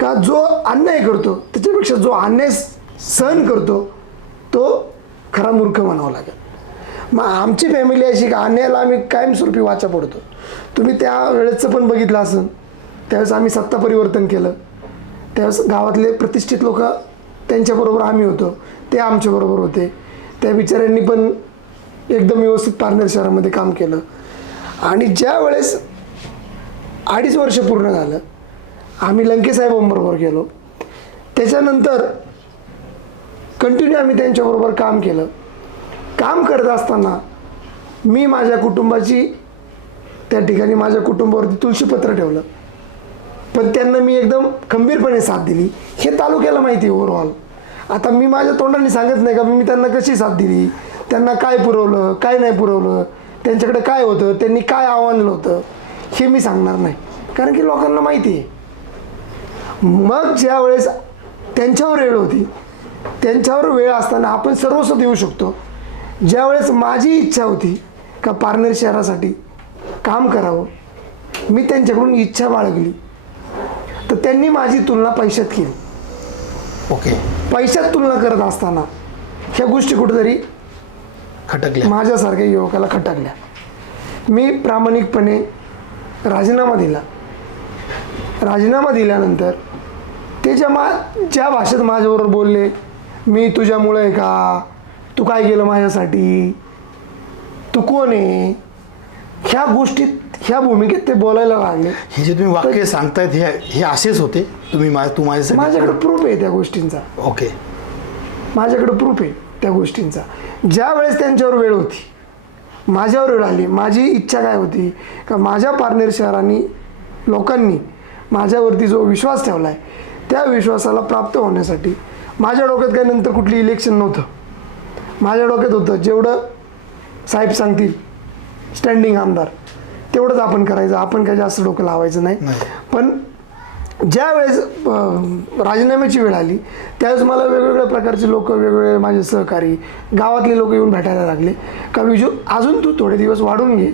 का जो अन्याय करतो त्याच्यापेक्षा जो अन्याय सहन करतो तो खरा मूर्ख म्हणावा लागेल. मग आमची फॅमिली अशी का अन्यायाला आम्ही कायमस्वरूपी वाचा पडतो. तुम्ही त्या वेळेचं पण बघितलं असेल, त्यावेळेस आम्ही सत्ता परिवर्तन केलं, त्यावेळेस गावातले प्रतिष्ठित लोक त्यांच्याबरोबर आम्ही होतो, ते आमच्याबरोबर होते. त्या बिचाऱ्यांनी पण एकदम व्यवस्थित पारनेर शहरामध्ये काम केलं. आणि ज्या वेळेस 2.5 वर्ष पूर्ण झालं आम्ही लंकेसाहेबांबरोबर गेलो, त्याच्यानंतर कंटिन्यू आम्ही त्यांच्याबरोबर काम केलं. काम करत असताना मी माझ्या कुटुंबाची त्या ठिकाणी माझ्या कुटुंबावरती तुळशीपत्र ठेवलं, पण त्यांना मी एकदम खंबीरपणे साथ दिली. हे तालुक्याला माहिती आहे ओव्हरऑल. आता मी माझ्या तोंडाने सांगत नाही का मी त्यांना कशी साथ दिली, त्यांना काय पुरवलं, काय नाही पुरवलं, त्यांच्याकडे काय होतं, त्यांनी काय आव्हानलं होतं, हे मी सांगणार नाही, कारण की लोकांना माहिती आहे. मग ज्या वेळेस त्यांच्यावर वेळ होती, त्यांच्यावर वेळ असताना आपण सर्वस्व देऊ शकतो. ज्यावेळेस माझी इच्छा होती का पारनेर शहरासाठी काम करावं, मी त्यांच्याकडून इच्छा बाळगली, तर त्यांनी माझी तुलना पैशात केली. ओके. पैशात तुलना करत असताना ह्या गोष्टी कुठेतरी खटकल्या, माझ्यासारख्या युवकाला खटकल्या. मी प्रामाणिकपणे राजीनामा दिला. राजीनामा दिल्यानंतर ते ज्या भाषेत माझ्याबरोबर बोलले, मी तुझ्यामुळे आहे का, तू काय केलं माझ्यासाठी, तू कोण आहे, ह्या गोष्टीत, ह्या भूमिकेत ते बोलायला लागले. हे जे तुम्ही वाक्य सांगतायत हे असेच होते? तू माझ्यासाठी माझ्याकडे प्रूफ आहे त्या गोष्टींचा. ओके. माझ्याकडे प्रूफ आहे त्या गोष्टींचा. ज्या वेळेस त्यांच्यावर वेळ होती, माझ्यावर वेळ आली, माझी इच्छा काय होती का माझ्या पारनेर शहरांनी लोकांनी माझ्यावरती जो विश्वास ठेवला आहे त्या विश्वासाला प्राप्त होण्यासाठी माझ्या डोक्यात काय नंतर कुठली इलेक्शन नव्हतं. माझ्या डोक्यात होतं जेवढं साहेब सांगतील स्टँडिंग आमदार तेवढंच आपण करायचं, आपण काय जास्त डोकं लावायचं नाही. पण ज्या वेळेस राजीनाम्याची वेळ आली त्यावेळेस मला वेगवेगळ्या प्रकारचे लोक, वेगवेगळे माझे सहकारी, गावातले लोक येऊन भेटायला लागले का विजू अजून तू थोडे दिवस वाढून घे,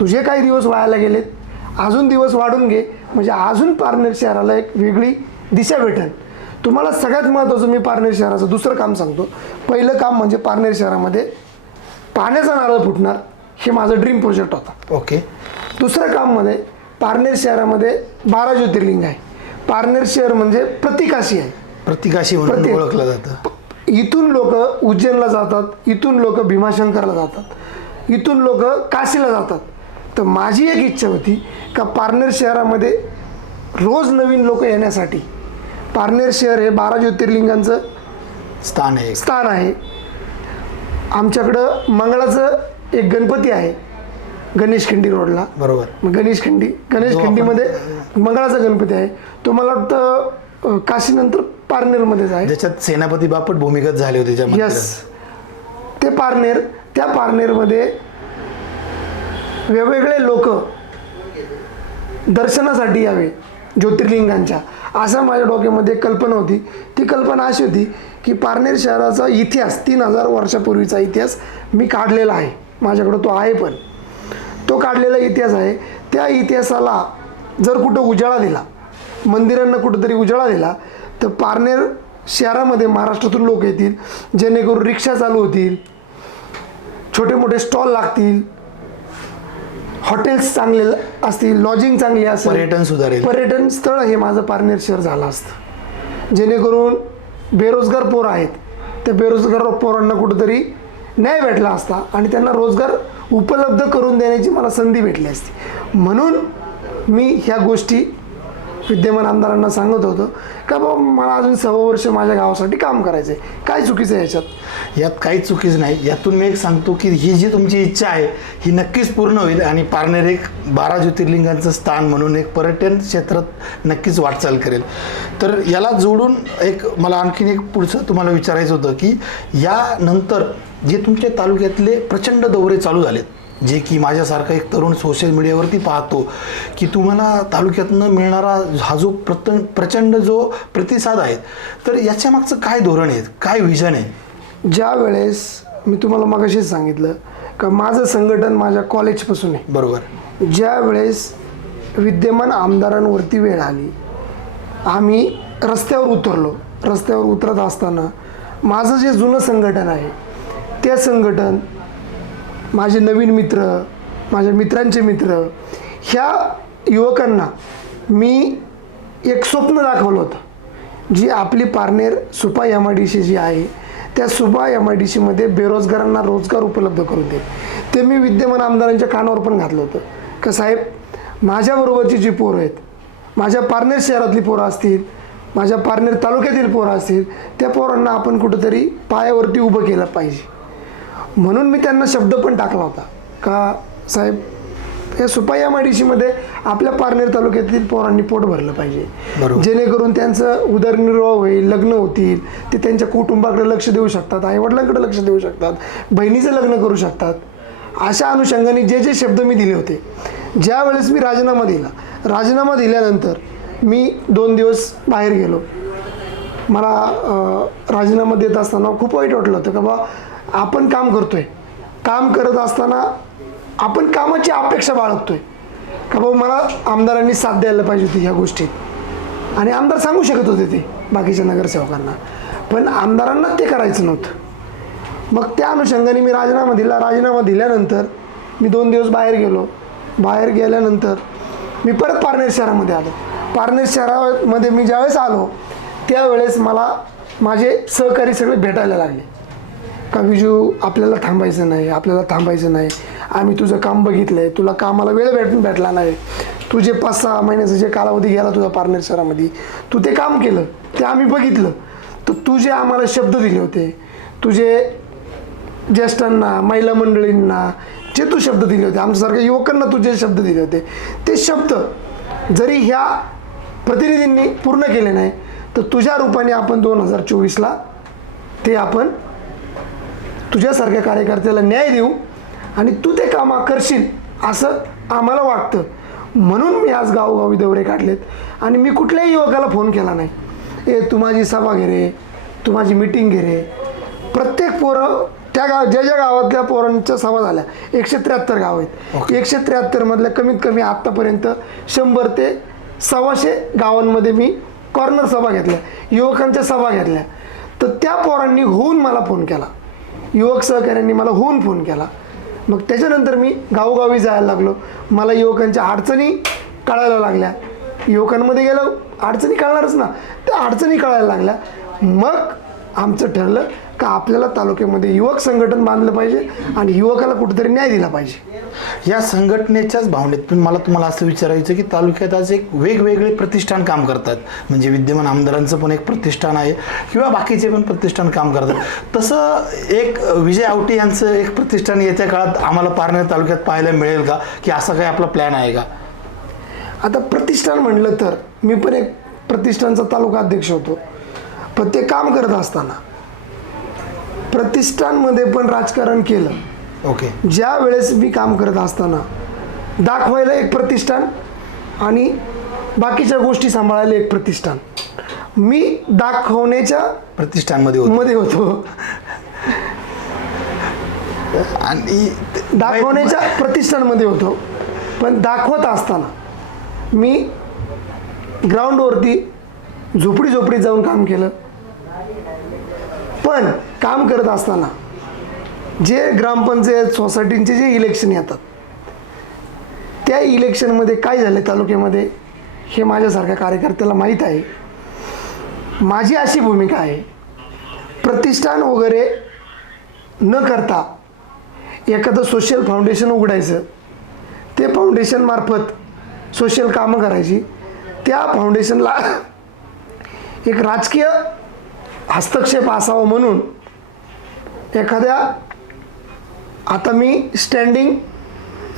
तुझे काही दिवस वायाला गेलेत अजून दिवस वाढून घे, म्हणजे अजून पारनेर शहराला एक वेगळी दिशा भेटेल. तुम्हाला सगळ्यात महत्त्वाचं मी पारनेर शहराचं दुसरं काम सांगतो. पहिलं काम म्हणजे पारनेर शहरामध्ये पाण्याचा नारळ फुटणार, हे माझं ड्रीम प्रोजेक्ट होता. ओके. दुसरं काम मध्ये पारनेर शहरामध्ये 12 ज्योतिर्लिंग आहे. पारनेर शहर म्हणजे प्रतिकाशी आहे, प्रतिकाशी म्हणून ओळखलं जातं. इथून लोक उज्जैनला जातात, इथून लोक भीमाशंकरला जातात, इथून लोक काशीला जातात. तर माझी एक इच्छा होती का पारनेर शहरामध्ये रोज नवीन लोक येण्यासाठी पारनेर शहर हे 12 ज्योतिर्लिंगांचं स्थान आहे. आमच्याकडं मंगळाचं एक गणपती आहे गणेशखिंडी रोडला. बरोबर. मग गणेशखिंडीमध्ये मंगळाचा गणपती आहे. तो मला वाटतं काशीनंतर पारनेरमध्येच आहे, ज्याच्यात सेनापती बापट भूमिगत झाले होते. यस, ते पारनेर. त्या पारनेरमध्ये वेगवेगळे लोक दर्शनासाठी यावे ज्योतिर्लिंगांच्या, असं माझ्या डोक्यामध्ये कल्पना होती. ती कल्पना अशी होती की पारनेर शहराचा इतिहास 3000 वर्षापूर्वीचा इतिहास मी काढलेला आहे, माझ्याकडं तो आहे. पण तो काढलेला इतिहास आहे, त्या इतिहासाला जर कुठं उजाळा दिला, मंदिरांना कुठंतरी उजाळा दिला, तर पारनेर शहरामध्ये महाराष्ट्रातून लोक येतील, जेणेकरून रिक्षा चालू होतील, छोटे मोठे स्टॉल लागतील, हॉटेल्स चांगले असतील, लॉजिंग चांगली असेल, पर्यटन सुधारेल, पर्यटन स्थळ हे माझं पारनेर शहर झालं असतं. जेणेकरून बेरोजगार पोरं आहेत, त्या बेरोजगार पोरांना कुठंतरी न्याय भेटला असता आणि त्यांना रोजगार उपलब्ध करून देण्याची मला संधी भेटली असती. म्हणून मी ह्या गोष्टी विद्यमान आमदारांना सांगत होतो का बाबा मला अजून 6 वर्ष माझ्या गावासाठी काम करायचं आहे. काय चुकीचं आहे याच्यात? यात काहीच चुकीच नाही. यातून मी एक सांगतो की ही जी तुमची इच्छा आहे ही नक्कीच पूर्ण होईल आणि पारनेर एक 12 ज्योतिर्लिंगांचं स्थान म्हणून एक पर्यटन क्षेत्रात नक्कीच वाटचाल करेल. तर याला जोडून एक मला आणखीन एक पुढचं तुम्हाला विचारायचं होतं की यानंतर जे तुमच्या तालुक्यातले प्रचंड दौरे चालू झालेत, जे की माझ्यासारखा एक तरुण सोशल मीडियावरती पाहतो की तुम्हाला तालुक्यातनं मिळणारा हा जो प्रचंड जो प्रतिसाद आहे, तर याच्या मागचं काय धोरण आहे, काय विजन आहे? ज्या वेळेस मी तुम्हाला मगाशीच सांगितलं का माझं संघटन माझ्या कॉलेजपासून आहे. बरोबर. ज्या वेळेस विद्यमान आमदारांवरती वेळ आली, आम्ही रस्त्यावर उतरलो. रस्त्यावर उतरत असताना माझं जे जुनं संघटन आहे ते संघटन, माझे नवीन मित्र, माझ्या मित्रांचे मित्र, ह्या युवकांना मी एक स्वप्न दाखवलं होतं. जी आपली पारनेर सुपा MIDC जी आहे त्या सुपा MIDCमध्ये बेरोजगारांना रोजगार उपलब्ध करून दे. ते मी विद्यमान आमदारांच्या कानावर पण घातलं होतं का साहेब, माझ्याबरोबरची जी पोरं आहेत, माझ्या पारनेर शहरातली पोरं असतील, माझ्या पारनेर तालुक्यातील पोरं असतील, त्या पोरांना आपण कुठंतरी पायावरती उभं केलं पाहिजे. म्हणून मी त्यांना शब्द पण टाकला होता का साहेब, या सुपा MIDCमध्ये आपल्या पारनेर तालुक्यातील पोरांनी पोट भरलं पाहिजे, जेणेकरून त्यांचं उदरनिर्वाह होईल, लग्न होतील, ते त्यांच्या कुटुंबाकडे लक्ष देऊ शकतात, आईवडिलांकडे लक्ष देऊ शकतात, बहिणीचं लग्न करू शकतात. अशा अनुषंगाने जे जे शब्द मी दिले होते, ज्या वेळेस मी राजीनामा दिला, राजीनामा दिल्यानंतर मी 2 दिवस बाहेर गेलो. मला राजीनामा देत असताना खूप वाईट वाटलं होतं का बा आपण काम करतोय, काम करत असताना आपण कामाची अपेक्षा बाळगतोय का बाबा मला आमदारांनी साथ द्यायला पाहिजे होती ह्या गोष्टीत. आणि आमदार सांगू शकत होते ते बाकीच्या नगरसेवकांना, पण आमदारांना ते करायचं नव्हतं. मग त्या अनुषंगाने मी राजीनामा दिला. राजीनामा दिल्यानंतर मी 2 दिवस बाहेर गेलो. बाहेर गेल्यानंतर मी परत पारनेर शहरामध्ये आलो. पारनेर शहरामध्ये मी ज्यावेळेस आलो त्यावेळेस मला माझे सहकारी सगळे भेटायला लागले का विजू आपल्याला थांबायचं नाही, आपल्याला थांबायचं नाही, आम्ही तुझं काम बघितलं आहे, तुला कामाला वेळ भेटला नाही, तुझे 5-6 महिन्याचा जे कालावधी गेला तुझा पारनेर शहरामध्ये, तू ते काम केलं, ते आम्ही बघितलं. तर तू जे आम्हाला शब्द दिले होते, तुझे ज्येष्ठांना, महिला मंडळींना जे तू शब्द दिले होते, आमच्यासारख्या युवकांना तू जे शब्द दिले होते, ते शब्द जरी ह्या प्रतिनिधींनी पूर्ण केले नाही, तर तुझ्या रूपाने आपण 2024ला ते आपण तुझ्यासारख्या कार्यकर्त्याला न्याय देऊ आणि तू ते काम करशील असं आम्हाला वाटतं. म्हणून मी आज गावोगावी दौरे काढलेत आणि मी कुठल्याही युवकाला फोन केला नाही, तू माझी सभा घे रे, तू माझी मिटिंग घे रे. प्रत्येक पोरं त्या ज्या गावातल्या पोरांच्या सभा झाल्या, 173 गाव आहेत. 173 मधल्या कमीत कमी आत्तापर्यंत 100 ते 125 गावांमध्ये मी कॉर्नर सभा घेतल्या, युवकांच्या सभा घेतल्या. तर त्या पोरांनी होऊन मला फोन केला, युवक सहकाऱ्यांनी मला होऊन फोन केला. मग त्याच्यानंतर मी गावोगावी जायला लागलो. मला युवकांच्या अडचणी कळायला लागल्या. युवकांमध्ये गेलो, अडचणी कळणारच ना, त्या अडचणी कळायला लागल्या. मग आमचं ठरलं का आपल्याला तालुक्यामध्ये युवक संघटन बांधलं पाहिजे आणि युवकाला कुठेतरी न्याय दिला पाहिजे. या संघटनेच्याच भावनेतून मला तुम्हाला असं विचारायचं की तालुक्यात आज एक वेगवेगळे प्रतिष्ठान काम करतात, म्हणजे विद्यमान आमदारांचं पण एक प्रतिष्ठान आहे किंवा बाकीचे पण प्रतिष्ठान काम करतात. तसं एक विजय आवटी यांचं एक प्रतिष्ठान येत्या काळात आम्हाला पारनेर तालुक्यात पाहायला मिळेल का, की असा काही आपला प्लॅन आहे का? आता प्रतिष्ठान म्हणलं तर मी पण एक प्रतिष्ठानचा तालुका अध्यक्ष होतो, पण ते काम करत असताना प्रतिष्ठानमध्ये पण राजकारण केलं. ओके. ज्या वेळेस मी काम करत असताना दाखवायला एक प्रतिष्ठान आणि बाकीच्या गोष्टी सांभाळायला एक प्रतिष्ठान, मी दाखवण्याच्या प्रतिष्ठानमध्ये होतो आणि दाखवण्याच्या प्रतिष्ठानमध्ये होतो. पण दाखवत असताना मी ग्राउंडवरती झोपडी जाऊन काम केलं. पण काम करत असताना जे ग्रामपंचायत सोसायटींचे जे इलेक्शन येतात, त्या इलेक्शनमध्ये काय झाले तालुक्यामध्ये हे माझ्यासारख्या कार्यकर्त्याला माहीत आहे. माझी अशी भूमिका आहे, प्रतिष्ठान वगैरे न करता एखादं सोशल फाउंडेशन उघडायचं, ते फाउंडेशन मार्फत सोशल कामं करायची. त्या फाउंडेशनला एक राजकीय हस्तक्षेप असावा म्हणून एखाद्या, आता मी स्टँडिंग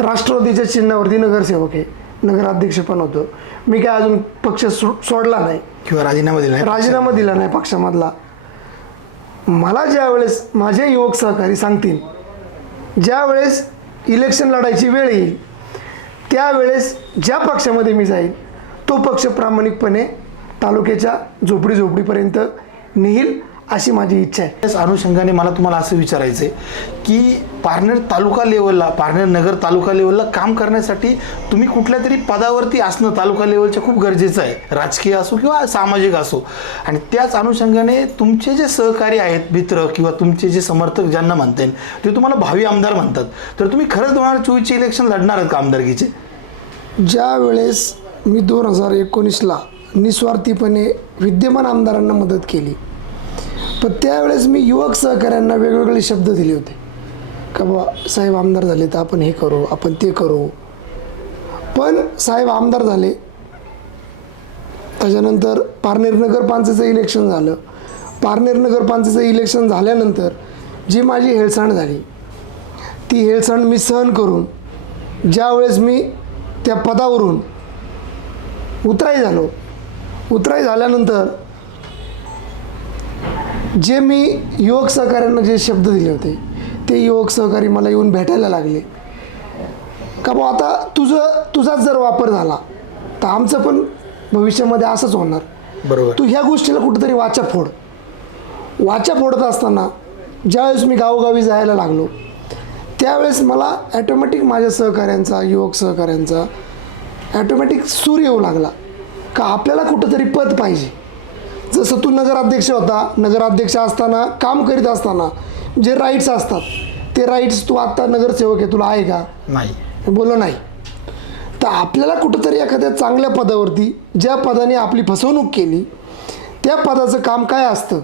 राष्ट्रवादीच्या चिन्हावरती नगरसेवक आहे, नगराध्यक्ष पण होतो. मी काय अजून पक्ष सोडला नाही किंवा राजीनामा दिला नाही पक्षामधला. मला ज्या वेळेस माझे युवक सहकारी सांगतील, ज्या वेळेस इलेक्शन लढायची वेळ येईल, त्यावेळेस ज्या पक्षामध्ये मी जाईल तो पक्ष प्रामाणिकपणे तालुक्याच्या झोपडीपर्यंत नेईल अशी माझी इच्छा आहे. त्याच अनुषंगाने मला तुम्हाला असं विचारायचं आहे की पारनेर तालुका लेवलला, पारनेर नगर तालुका लेवलला काम करण्यासाठी तुम्ही कुठल्या तरी पदावरती असणं तालुका लेवलच्या खूप गरजेचं आहे, राजकीय असो किंवा सामाजिक असो. आणि त्याच अनुषंगाने तुमचे जे सहकारी आहेत, मित्र किंवा तुमचे जे समर्थक ज्यांना म्हणता येईल, ते तुम्हाला भावी आमदार म्हणतात. तर तुम्ही खरंच 2024चे इलेक्शन लढणार आहात का आमदारकीचे? ज्या वेळेस मी 2019ला निस्वार्थीपणे विद्यमान आमदारांना मदत केली, पण त्यावेळेस मी युवक सहकाऱ्यांना वेगवेगळे शब्द दिले होते का बाबा साहेब आमदार झाले तर आपण हे करू, आपण ते करू. पण साहेब आमदार झाले, त्याच्यानंतर पारनेर नगरपंचायतीचं इलेक्शन झालं. पारनेर नगरपंचायतीचं इलेक्शन झाल्यानंतर जी माझी हेळसांड झाली, ती हेळसांड मी सहन करून ज्यावेळेस मी त्या पदावरून उतराई झाल्यानंतर जे मी युवक सहकाऱ्यांना जे शब्द दिले होते, ते युवक सहकारी मला येऊन भेटायला लागले का बा आता तुझाच जर वापर झाला तर आमचं पण भविष्यामध्ये असंच होणार. बरोबर. तू ह्या गोष्टीला कुठेतरी वाचा फोडत असताना ज्यावेळेस मी गावोगावी जायला लागलो, त्यावेळेस मला ॲटोमॅटिक माझ्या सहकाऱ्यांचा, युवक सहकाऱ्यांचा ॲटोमॅटिक सूर येऊ लागला का आपल्याला कुठंतरी पद पाहिजे. जसं तू नगराध्यक्ष होता, नगराध्यक्ष असताना काम करीत असताना जे राईट्स असतात, ते राईट्स तू आत्ता नगरसेवक आहे, तुला आहे का? नाही. बोलो नाही. तर आपल्याला कुठंतरी एखाद्या चांगल्या पदावरती, ज्या पदाने आपली फसवणूक केली, त्या पदाचं काम काय असतं,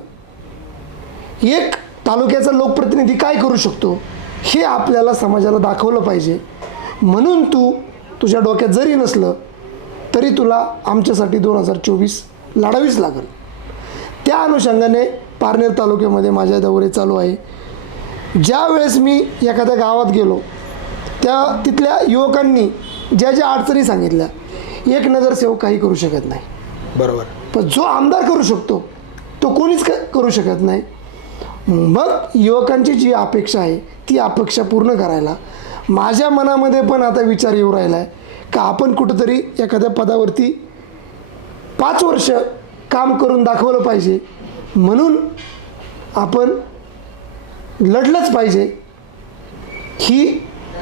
एक तालुक्याचा लोकप्रतिनिधी काय करू शकतो, हे आपल्याला समाजाला दाखवलं पाहिजे. म्हणून तू तुझ्या डोक्यात जरी नसलं तरी तुला आमच्यासाठी 2024 लढावीच लागेल. त्या अनुषंगाने पारनेर तालुक्यामध्ये माझ्या दौरे चालू आहे. ज्या वेळेस मी एखाद्या गावात गेलो तिथल्या युवकांनी ज्या ज्या अडचणी सांगितल्या, एक नगरसेवक काही करू शकत नाही. बरोबर. पण जो आमदार करू शकतो तो कोणीच करू शकत नाही. मग युवकांची जी अपेक्षा आहे ती अपेक्षा पूर्ण करायला माझ्या मनामध्ये पण आता विचार येऊ राहिला आहे का आपण कुठंतरी एखाद्या पदावरती 5 वर्ष काम करून दाखवलं पाहिजे. म्हणून आपण लढलंच पाहिजे. ही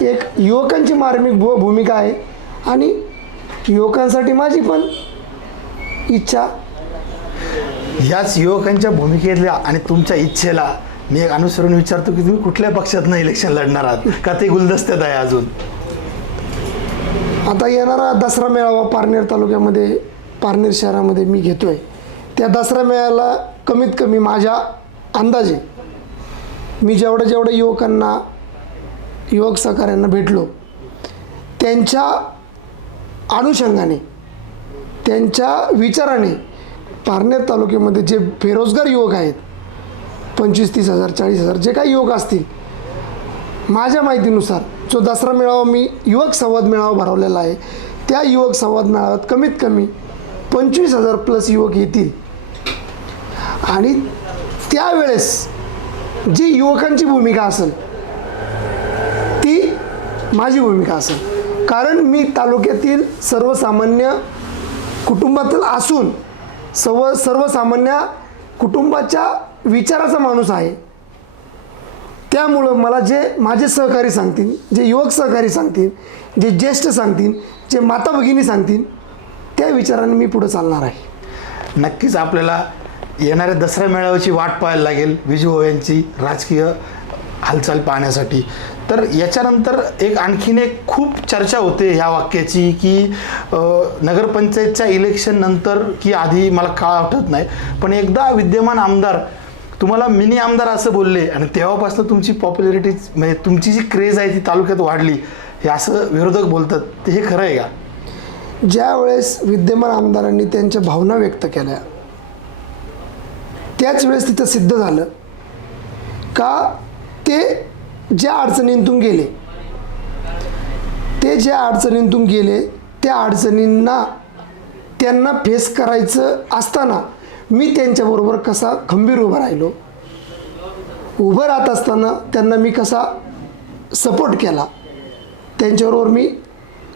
एक युवकांची मार्मिक भूमिका आहे आणि युवकांसाठी माझी पण इच्छा. याच युवकांच्या भूमिकेतल्या आणि तुमच्या इच्छेला मी एक अनुसरून विचारतो की तुम्ही कुठल्या पक्षातनं इलेक्शन लढणार आहात का ते गुलदस्त्यात आहे अजून? आता येणारा दसरा मेळावा पारनेर तालुक्यामध्ये, पारनेर शहरामध्ये मी घेतो आहे. त्या दसरा मेळाव्याला कमीत कमी माझ्या अंदाजे मी जेवढं युवकांना, युवक सहकाऱ्यांना भेटलो त्यांच्या अनुषंगाने, त्यांच्या विचाराने पारनेर तालुक्यामध्ये जे बेरोजगार युवक आहेत 25-30 हजार 40 हजार जे काही युवक असतील, माझ्या माहितीनुसार जो दसरा मेळावा मी युवक संवाद मेळावा भरवलेला आहे त्या युवक संवाद मेळाव्यात कमीत कमी 25,000 प्लस युवक येतील. आणि त्यावेळेस जी युवकांची भूमिका असेल ती माझी भूमिका असेल. कारण मी तालुक्यातील सर्वसामान्य कुटुंबातील असून सर्वसामान्य कुटुंबाच्या विचाराचा माणूस आहे. त्यामुळं मला जे माझे सहकारी सांगतील, जे युवक सहकारी सांगतील, जे ज्येष्ठ सांगतील, जे माता भगिनी सांगतील त्या विचाराने मी पुढे चालणार आहे. नक्कीच आपल्याला येणाऱ्या दसरा मेळाव्याची वाट पाहायला लागेल विजू यांची राजकीय हालचाल पाहण्यासाठी. तर याच्यानंतर आणखीन एक खूप चर्चा होते ह्या वाक्याची की नगरपंचायतच्या इलेक्शन नंतर की आधी मला का आठवत नाही, पण एकदा विद्यमान आमदार तुम्हाला मिनी आमदार असं बोलले आणि तेव्हापासून तुमची पॉप्युलॅरिटी म्हणजे तुमची जी क्रेज आहे ती तालुक्यात वाढली हे असं विरोधक बोलतात. ते हे खरं आहे का? ज्या वेळेस विद्यमान आमदारांनी त्यांच्या भावना व्यक्त केल्या त्याच वेळेस तिथं सिद्ध झालं का ते ज्या अडचणींतून गेले त्या अडचणींना त्यांना फेस करायचं असताना मी त्यांच्याबरोबर कसा खंबीर उभा राहिलो, उभं राहत असताना त्यांना मी कसा सपोर्ट केला, त्यांच्याबरोबर मी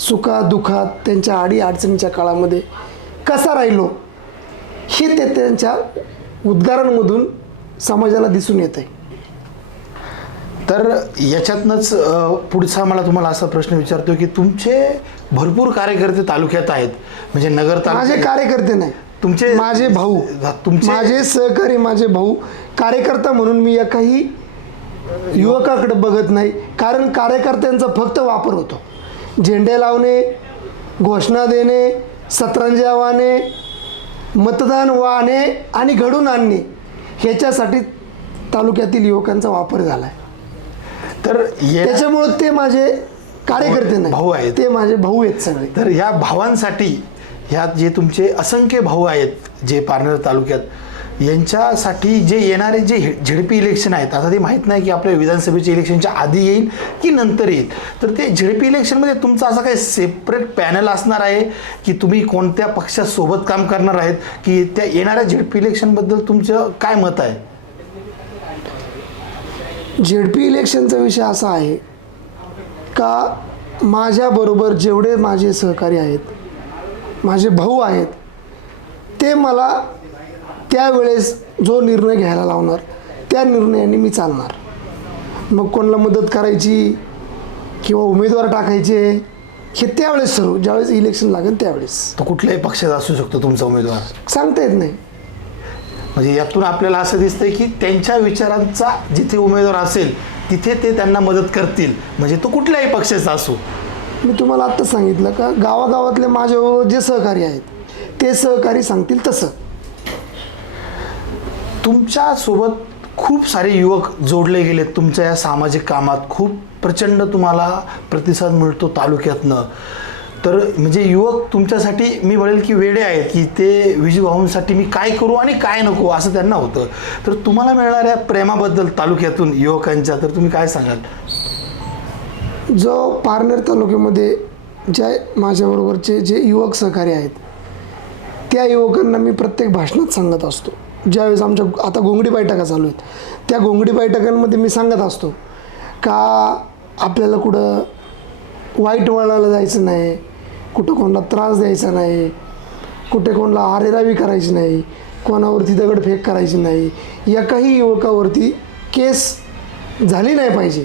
सुखादुःखात त्यांच्या अडचणीच्या काळामध्ये कसा राहिलो हे ते त्यांच्या उद्गारांमधून समाजाला दिसून येत आहे. तर याच्यातनंच पुढचा मला तुम्हाला असा प्रश्न विचारतो की तुमचे भरपूर कार्यकर्ते तालुक्यात आहेत, म्हणजे माझे कार्यकर्ते नाही, तुमचे माझे भाऊ, माझे सहकारी, माझे भाऊ. कार्यकर्ता म्हणून मी एकाही युवकाकडे बघत नाही. कारण कार्यकर्त्यांचा फक्त वापर होतो. झेंडे लावणे, घोषणा देणे, सतरंजा वाहणे, मतदान वाहणे आणि घडून आणणे ह्याच्यासाठी तालुक्यातील युवकांचा वापर झाला आहे. तर त्याच्यामुळे ते माझे कार्यकर्ते नाही, भाऊ आहेत, ते माझे भाऊ आहेत सगळे. तर ह्या भावांसाठी ह्यात जे तुमचे असंख्य भाऊ आहेत जे पारनेर तालुक्यात, यांच्यासाठी जे येणारे जे झेडपी इलेक्शन आहेत, आता ते माहीत नाही की आपल्या विधानसभेच्या इलेक्शनच्या आधी येईल की नंतर येईल, तर ते झेडपी इलेक्शनमध्ये तुमचं असं काही सेपरेट पॅनल असणार आहे की तुम्ही कोणत्या पक्षासोबत काम करणार आहेत की त्या येणाऱ्या झेडपी इलेक्शनबद्दल तुमचं काय मत आहे? झेडपी इलेक्शनचा विषय असा आहे का माझ्याबरोबर जेवढे माझे सहकारी आहेत, माझे भाऊ आहेत, ते मला त्यावेळेस जो निर्णय घ्यायला लावणार त्या निर्णयाने मी चालणार. मग कोणाला मदत करायची किंवा उमेदवार टाकायचे हे त्यावेळेस ठरवू, ज्यावेळेस इलेक्शन लागेल त्यावेळेस. तो कुठल्याही पक्षाचा असू शकतो तुमचा उमेदवार, सांगता येत नाही. म्हणजे यातून आपल्याला असं दिसतंय की त्यांच्या विचारांचा जिथे उमेदवार असेल तिथे ते त्यांना मदत करतील, म्हणजे तो कुठल्याही पक्षाचा असो. मी तुम्हाला आत्ता सांगितलं का गावागावातले माझ्याबरोबर जे सहकारी आहेत ते सहकारी सांगतील तसं. तुमच्यासोबत खूप सारे युवक जोडले गेले तुमच्या या सामाजिक कामात, खूप प्रचंड तुम्हाला प्रतिसाद मिळतो तालुक्यातनं. तर म्हणजे युवक तुमच्यासाठी मी म्हणेल की वेडे आहेत, की ते विजूभाऊंसाठी मी काय करू आणि काय नको असं त्यांना होतं. तर तुम्हाला मिळणाऱ्या प्रेमाबद्दल तालुक्यातून युवकांच्या तर तुम्ही काय सांगाल? जो पारनेर तालुक्यामध्ये ज्या माझ्याबरोबरचे जे युवक सहकारी आहेत त्या युवकांना मी प्रत्येक भाषणात सांगत असतो. ज्यावेळेस आमच्या आता घोंगडी बैठका चालू आहेत, त्या घोंगडी बैठकांमध्ये मी सांगत असतो का आपल्याला कुठं वाईट वळणाला जायचं नाही, कुठं कोणाला त्रास द्यायचा नाही, कुठे कोणाला आरेरावी करायची नाही, कोणावरती दगडफेक करायची नाही, एकाही युवकावरती केस झाली नाही पाहिजे,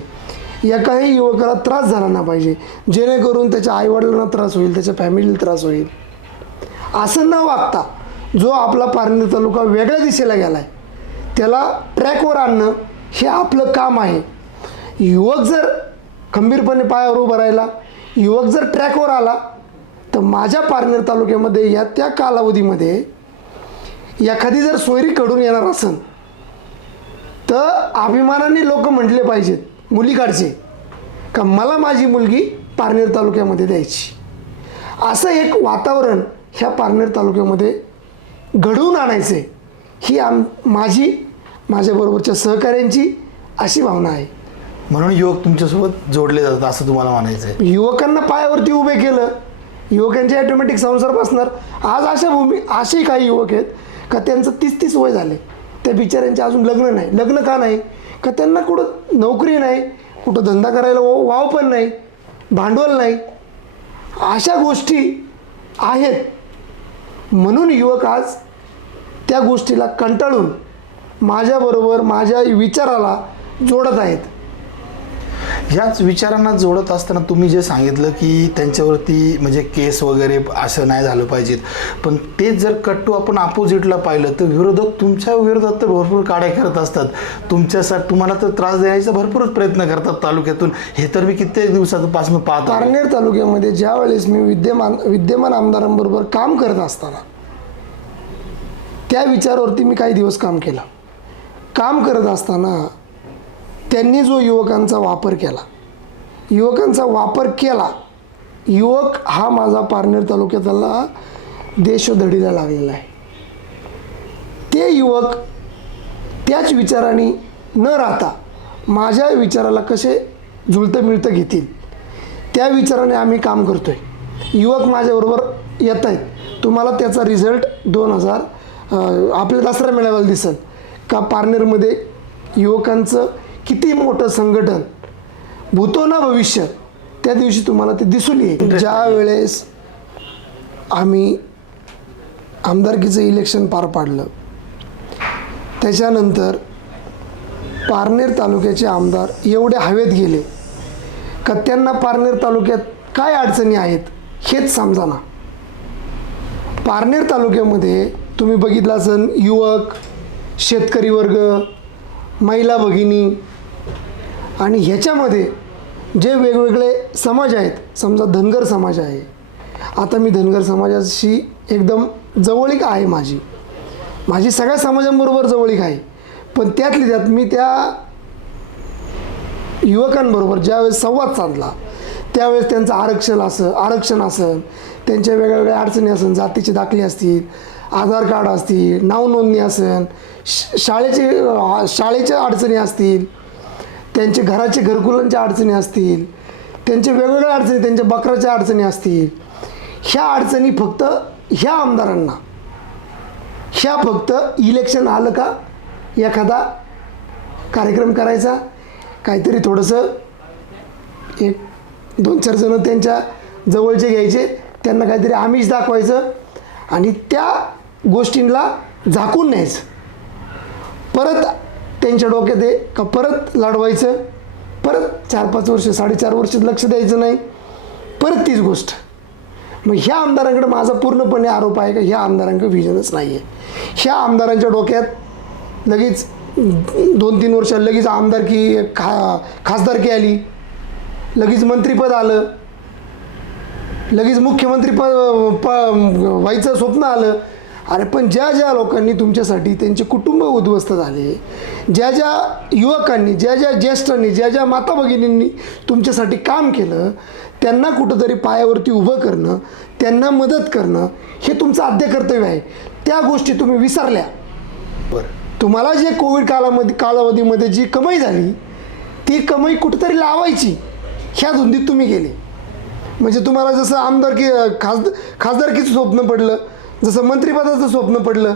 एकाही युवकाला त्रास झाला नाही पाहिजे, जेणेकरून त्याच्या आईवडिलांना त्रास होईल, त्याच्या फॅमिलीला त्रास होईल. असं न वागता जो आपला पारनेर तालुका वेगळ्या दिशेला गेला आहे त्याला ट्रॅकवर आणणं हे आपलं काम आहे. युवक जर खंबीरपणे पायावर उभं राहिला, युवक जर ट्रॅकवर आला, तर माझ्या पारनेर तालुक्यामध्ये या त्या कालावधीमध्ये एखादी जर सोयरी कडून येणार असेल तर अभिमानाने लोक म्हटले पाहिजेत मुलीकडचे का मला माझी मुलगी पारनेर तालुक्यामध्ये द्यायची. असं एक वातावरण ह्या पारनेर तालुक्यामध्ये घडवून आणायचे ही माझ्याबरोबरच्या सहकाऱ्यांची अशी भावना आहे. म्हणून युवक तुमच्यासोबत जोडले जातात असं तुम्हाला म्हणायचं आहे? युवकांना पायावरती उभे केलं, युवकांचे ऑटोमॅटिक संसार बसणार. आज असे काही युवक आहेत का त्यांचं 30-30 वय झाले, त्या बिचाऱ्यांचे अजून लग्न नाही. लग्न का नाही? का त्यांना कुठं नोकरी नाही, कुठं धंदा करायला वाव पण नाही, भांडवल नाही. अशा गोष्टी आहेत. म्हणून युवक आज त्या गोष्टीला कंटाळून माझ्याबरोबर माझ्या विचाराला जोडत आहेत. ह्याच विचारांना जोडत असताना तुम्ही जे सांगितलं की त्यांच्यावरती म्हणजे केस वगैरे असं नाही झालं पाहिजेत, पण तेच जर कट्टू आपण अपोजिटला पाहिलं तर विरोधक तुमच्या विरोधात तर भरपूर काड्या करत असतात. तुम्हाला तर त्रास देण्याचा भरपूरच प्रयत्न करतात तालुक्यातून. हे तर मी कित्येक दिवसापासून पाहतो. पारनेर तालुक्यामध्ये ज्या वेळेस मी विद्यमान आमदारांबरोबर काम करत असताना त्या विचारावरती मी काही दिवस काम केलं. काम करत असताना त्यांनी जो युवकांचा वापर केला, युवक हा माझा पारनेर तालुक्यातला देशोधडीला लागलेला आहे. ते युवक त्याच विचाराने न राहता माझ्या विचाराला कसे जुळतं मिळतं घेतील त्या विचाराने आम्ही काम करतो आहे. युवक माझ्याबरोबर येत आहेत. तुम्हाला त्याचा रिझल्ट आपल्या दसरा मेळाव्याला दिसेल का पारनेरमध्ये युवकांचं किती मोठं संघटन भूतो ना भविष्य त्या दिवशी तुम्हाला ते दिसून येईल. ज्या वेळेस आम्ही आमदारकीचं इलेक्शन पार पाडलं त्याच्यानंतर पारनेर तालुक्याचे आमदार एवढे हवेत गेले का त्यांना पारनेर तालुक्यात काय अडचणी आहेत हेच समजाना. पारनेर तालुक्यामध्ये तुम्ही बघितलं असेल युवक, शेतकरी वर्ग, महिला भगिनी आणि ह्याच्यामध्ये जे वेगवेगळे समाज आहेत, समजा धनगर समाज आहे. आता मी धनगर समाजाशी एकदम जवळीक आहे, माझी सगळ्या समाजांबरोबर जवळीक आहे. पण त्यातली त्यात मी त्या युवकांबरोबर ज्यावेळेस संवाद साधला त्यावेळेस त्यांचं आरक्षण असेल, त्यांच्या वेगळ्या अडचणी असेल, जातीचे दाखले असतील, आधार कार्ड असतील, नाव नोंदणी असेल, शाळेच्या अडचणी असतील, त्यांचे घरकुलांच्या अडचणी असतील, त्यांच्या वेगवेगळ्या अडचणी, त्यांच्या बकराच्या अडचणी असतील. ह्या अडचणी फक्त ह्या आमदारांना फक्त इलेक्शन आलं का एखादा कार्यक्रम करायचा, काहीतरी थोडंसं 1-2-4 जण त्यांच्या जवळचे घ्यायचे, त्यांना काहीतरी आमिष दाखवायचं आणि त्या गोष्टींना झाकून न्यायचं. परत त्यांच्या डोक्यात आहे का परत लढवायचं, परत 4-5 वर्ष 4.5 वर्ष लक्ष द्यायचं नाही, परत तीच गोष्ट. मग ह्या आमदारांकडे माझा पूर्णपणे आरोप आहे का ह्या आमदारांकडे व्हिजनच नाही आहे. ह्या आमदारांच्या डोक्यात लगेच 2-3 वर्षात लगेच आमदारकी खासदारकी आली, लगेच मंत्रिपद आलं, लगेच मुख्यमंत्रीपद व्हायचं स्वप्न आलं. अरे पण ज्या लोकांनी तुमच्यासाठी त्यांचे कुटुंब उद्ध्वस्त झाले, ज्या ज्या युवकांनी, ज्या ज्या ज्येष्ठांनी, ज्या ज्या माता भगिनींनी तुमच्यासाठी काम केलं, त्यांना कुठंतरी पायावरती उभं करणं, त्यांना मदत करणं हे तुमचं आद्य कर्तव्य आहे. त्या गोष्टी तुम्ही विसरल्या. बरं. तुम्हाला जे कोविड कालावधीमध्ये जी कमाई झाली ती कमाई कुठंतरी लावायची ह्या धुंदीत तुम्ही गेले. म्हणजे तुम्हाला जसं खासदारकीचं स्वप्न पडलं, जसं मंत्रिपदाचं स्वप्न पडलं,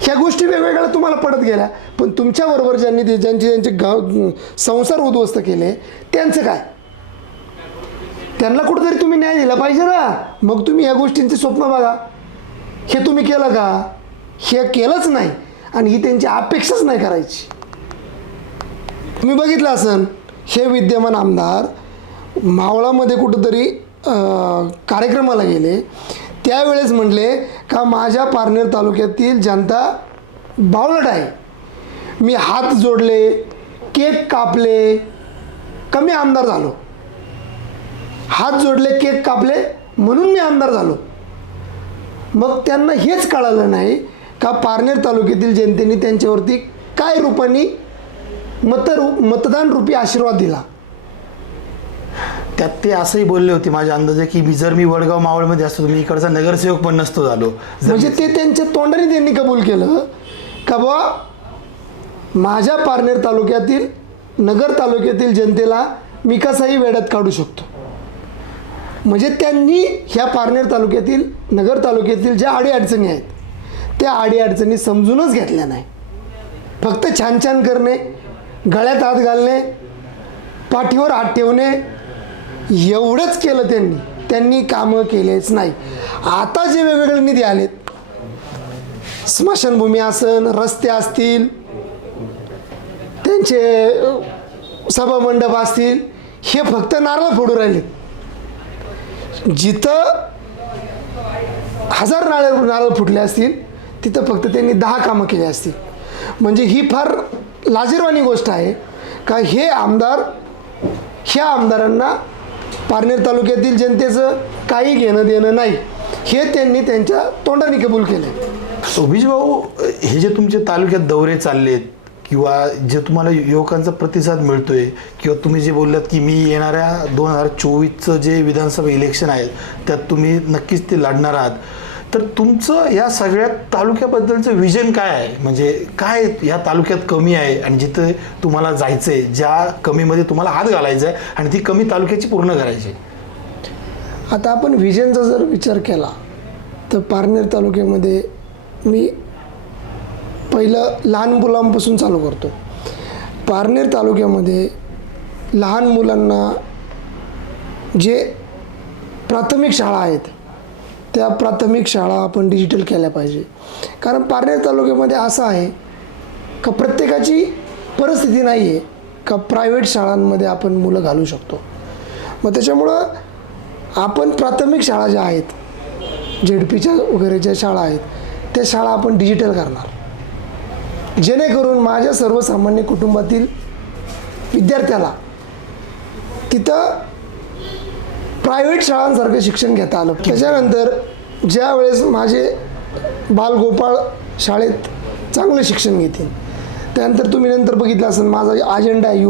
ह्या गोष्टी वेगवेगळ्या तुम्हाला पडत गेल्या. पण तुमच्याबरोबर ज्यांचे संसार उद्ध्वस्त केले त्यांचं काय? त्यांना कुठंतरी तुम्ही न्याय दिला पाहिजे ना. मग तुम्ही ह्या गोष्टींचे स्वप्न बघा. हे तुम्ही केलं का? हे केलंच नाही आणि ही त्यांची अपेक्षाच नाही करायची. तुम्ही बघितलं असन हे विद्यमान आमदार मावळामध्ये कुठंतरी कार्यक्रमाला गेले, त्यावेळेस म्हटले का माझ्या पारनेर तालुक्यातील जनता बावळट आहे. मी हात जोडले, केक कापले, कमी आमदार झालो. हात जोडले, केक कापले म्हणून मी आमदार झालो. मग त्यांना हेच कळालं नाही का पारनेर तालुक्यातील जनतेने त्यांच्यावरती काय रूपाने मतदान रूपी आशीर्वाद दिला. त्यात ते असंही बोलले होते माझ्या अंदाजे की मी वडगाव मावळमध्ये असतो तर मी इकडचा नगरसेवक पण नसतो झालो. म्हणजे ते त्यांच्या तोंडाने त्यांनी कबूल केलं का बाबा माझ्या पारनेर तालुक्यातील, नगर तालुक्यातील जनतेला मी कसाही वेड्यात काढू शकतो. म्हणजे त्यांनी ह्या पारनेर तालुक्यातील, नगर तालुक्यातील ज्या अडीअडचणी आहेत त्या अडीअडचणी समजूनच घेतल्या नाही. फक्त छान छान करणे, गळ्यात हात घालणे, पाठीवर हात ठेवणे एवढंच केलं त्यांनी कामं केलेच नाही. आता जे वेगवेगळे निधी आलेत, स्मशानभूमी असन, रस्ते असतील, त्यांचे सभामंडप असतील, हे फक्त नारळ फोडू राहिलेत. जिथं 1000 नारळ फुटले असतील तिथं फक्त त्यांनी 10 कामं केली असतील. म्हणजे ही फार लाजिरवाणी गोष्ट आहे का हे आमदार, ह्या आमदारांना पारनेर तालुक्यातील जनतेचं काही घेणं देणं नाही हे त्यांनी त्यांच्या तोंडाने कबूल केलं. उमेश भाऊ, हे जे तुमचे तालुक्यात दौरे चाललेत किंवा जे तुम्हाला युवकांचा प्रतिसाद मिळतोय किंवा तुम्ही जे बोललात की मी येणाऱ्या 2024चं जे विधानसभा इलेक्शन आहे त्यात तुम्ही नक्कीच ते लढणार आहात, तर तुमचं या सगळ्या तालुक्याबद्दलचं विजन काय आहे? म्हणजे काय या तालुक्यात कमी आहे आणि जिथं तुम्हाला जायचं आहे, ज्या कमीमध्ये तुम्हाला हात घालायचा आहे आणि ती कमी तालुक्याची पूर्ण करायची? आता आपण विजनचा जर विचार केला तर पारनेर तालुक्यामध्ये मी पहिलं लहान मुलांपासून चालू करतो. पारनेर तालुक्यामध्ये लहान मुलांना जे प्राथमिक शाळा आहेत त्या प्राथमिक शाळा आपण डिजिटल केल्या पाहिजे. कारण पारनेर तालुक्यामध्ये असं आहे का प्रत्येकाची परिस्थिती नाही आहे का प्रायव्हेट शाळांमध्ये आपण मुलं घालू शकतो. मग त्याच्यामुळं आपण प्राथमिक शाळा ज्या आहेत, झेडपीच्या वगैरे ज्या शाळा आहेत त्या शाळा आपण डिजिटल करणार, जेणेकरून माझ्या सर्वसामान्य कुटुंबातील विद्यार्थ्याला तिथं प्रायव्हेट शाळांसारखं शिक्षण घेता आलं. त्याच्यानंतर ज्या वेळेस माझे बालगोपाळ शाळेत चांगलं शिक्षण घेतील, त्यानंतर तुम्ही नंतर बघितलं असेल माझा अजेंडा आहे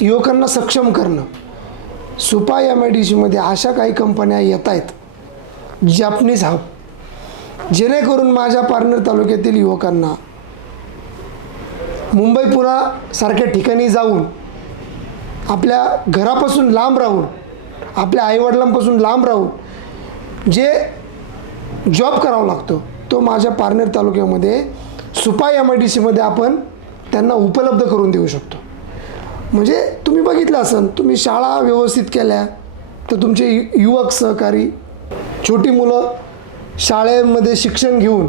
युवकांना सक्षम करणं. सुपा MIDCमध्ये अशा काही कंपन्या येत आहेत जॅपनीज हब, जेणेकरून माझ्या पारनेर तालुक्यातील युवकांना मुंबई पुण्यासारख्या ठिकाणी जाऊन आपल्या घरापासून लांब राहून, आपल्या आईवडिलांपासून लांब राहून जे जॉब करावा लागतो तो माझ्या पारनेर तालुक्यामध्ये सुपा MIDCमध्ये आपण त्यांना उपलब्ध करून देऊ शकतो. म्हणजे तुम्ही बघितलं असेल, तुम्ही शाळा व्यवस्थित केल्या तर तुमचे युवक सहकारी, छोटी मुलं शाळेमध्ये शिक्षण घेऊन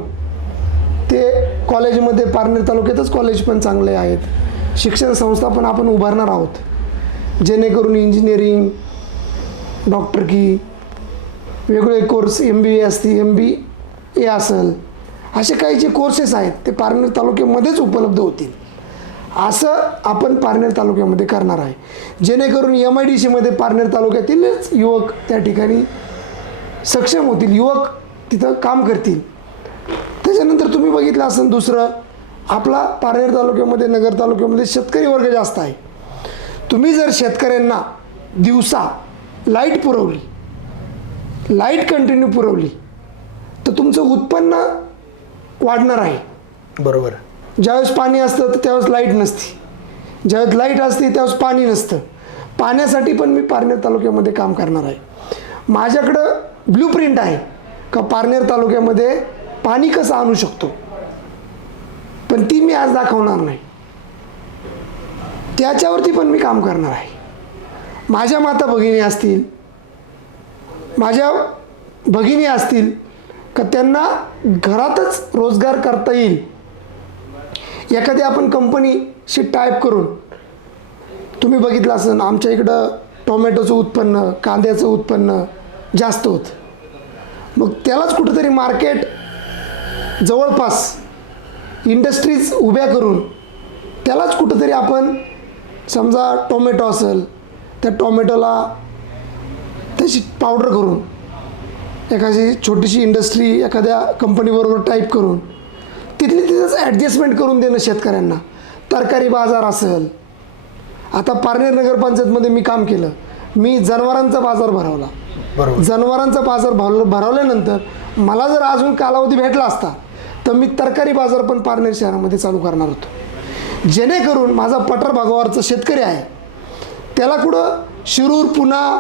ते कॉलेजमध्ये, पारनेर तालुक्यातच कॉलेज पण चांगले आहेत, शिक्षण संस्था पण आपण उभारणार आहोत, जेणेकरून इंजिनिअरिंग, डॉक्टरकी, वेगळे कोर्स MBA असतील, MBA असेल, असे काही जे कोर्सेस आहेत ते पारनेर तालुक्यामध्येच उपलब्ध होतील. असं आपण पारनेर तालुक्यामध्ये करणार आहे, जेणेकरून MIDCमध्ये पारनेर तालुक्यातीलच युवक त्या ठिकाणी सक्षम होतील, युवक तिथं काम करतील. त्याच्यानंतर तुम्ही बघितलं असेल दुसरं आपला पारनेर तालुक्यामध्ये, नगर तालुक्यामध्ये शेतकरी वर्ग जास्त आहे. तुम्ही जर शेतकऱ्यांना दिवसा लाईट पुरवली, लाईट कंटिन्यू पुरवली, तर तुमचं उत्पन्न वाढणार आहे. बरोबर. ज्यावेळेस पाणी असतं तर त्यावेळेस लाईट नसती, ज्यावेळेस लाईट असते त्यावेळेस पाणी नसतं. पाण्यासाठी पण मी पारनेर तालुक्यामध्ये काम करणार आहे. माझ्याकडं ब्लूप्रिंट आहे का पारनेर तालुक्यामध्ये पाणी कसं आणू शकतो, पण ती मी आज दाखवणार नाही. त्याच्यावरती पण मी काम करणार आहे. माझ्या माता भगिनी असतील, माझ्या भगिनी असतील का त्यांना घरातच रोजगार करता येईल. एखाद्या आपण कंपनीशी टाईप करून, तुम्ही बघितलं असेल आमच्या इकडं टोमॅटोचं उत्पन्न, कांद्याचं उत्पन्न जास्त होतं. मग त्यालाच कुठंतरी मार्केट जवळपास इंडस्ट्रीज उभ्या करून त्यालाच कुठंतरी आपण, समजा टोमॅटो असेल, त्या टोमॅटोला त्याची पावडर करून एखादी छोटीशी इंडस्ट्री एखाद्या कंपनीबरोबर टाईप करून तिथली तिथंच ॲडजस्टमेंट करून देणं शेतकऱ्यांना. तरकारी बाजार असेल, आता पारनेर नगरपंचायतमध्ये मी काम केलं, मी जनावरांचा बाजार भरवला. बरोबर. जनावरांचा बाजार भरवल्यानंतर मला जर अजून कालावधी भेटला असता तर मी तरकारी बाजार पण पारनेर शहरामध्ये चालू करणार होतो, जेणेकरून माझा पठार भागावरचा शेतकरी आहे त्याला कुठं शिरूर, पुणा,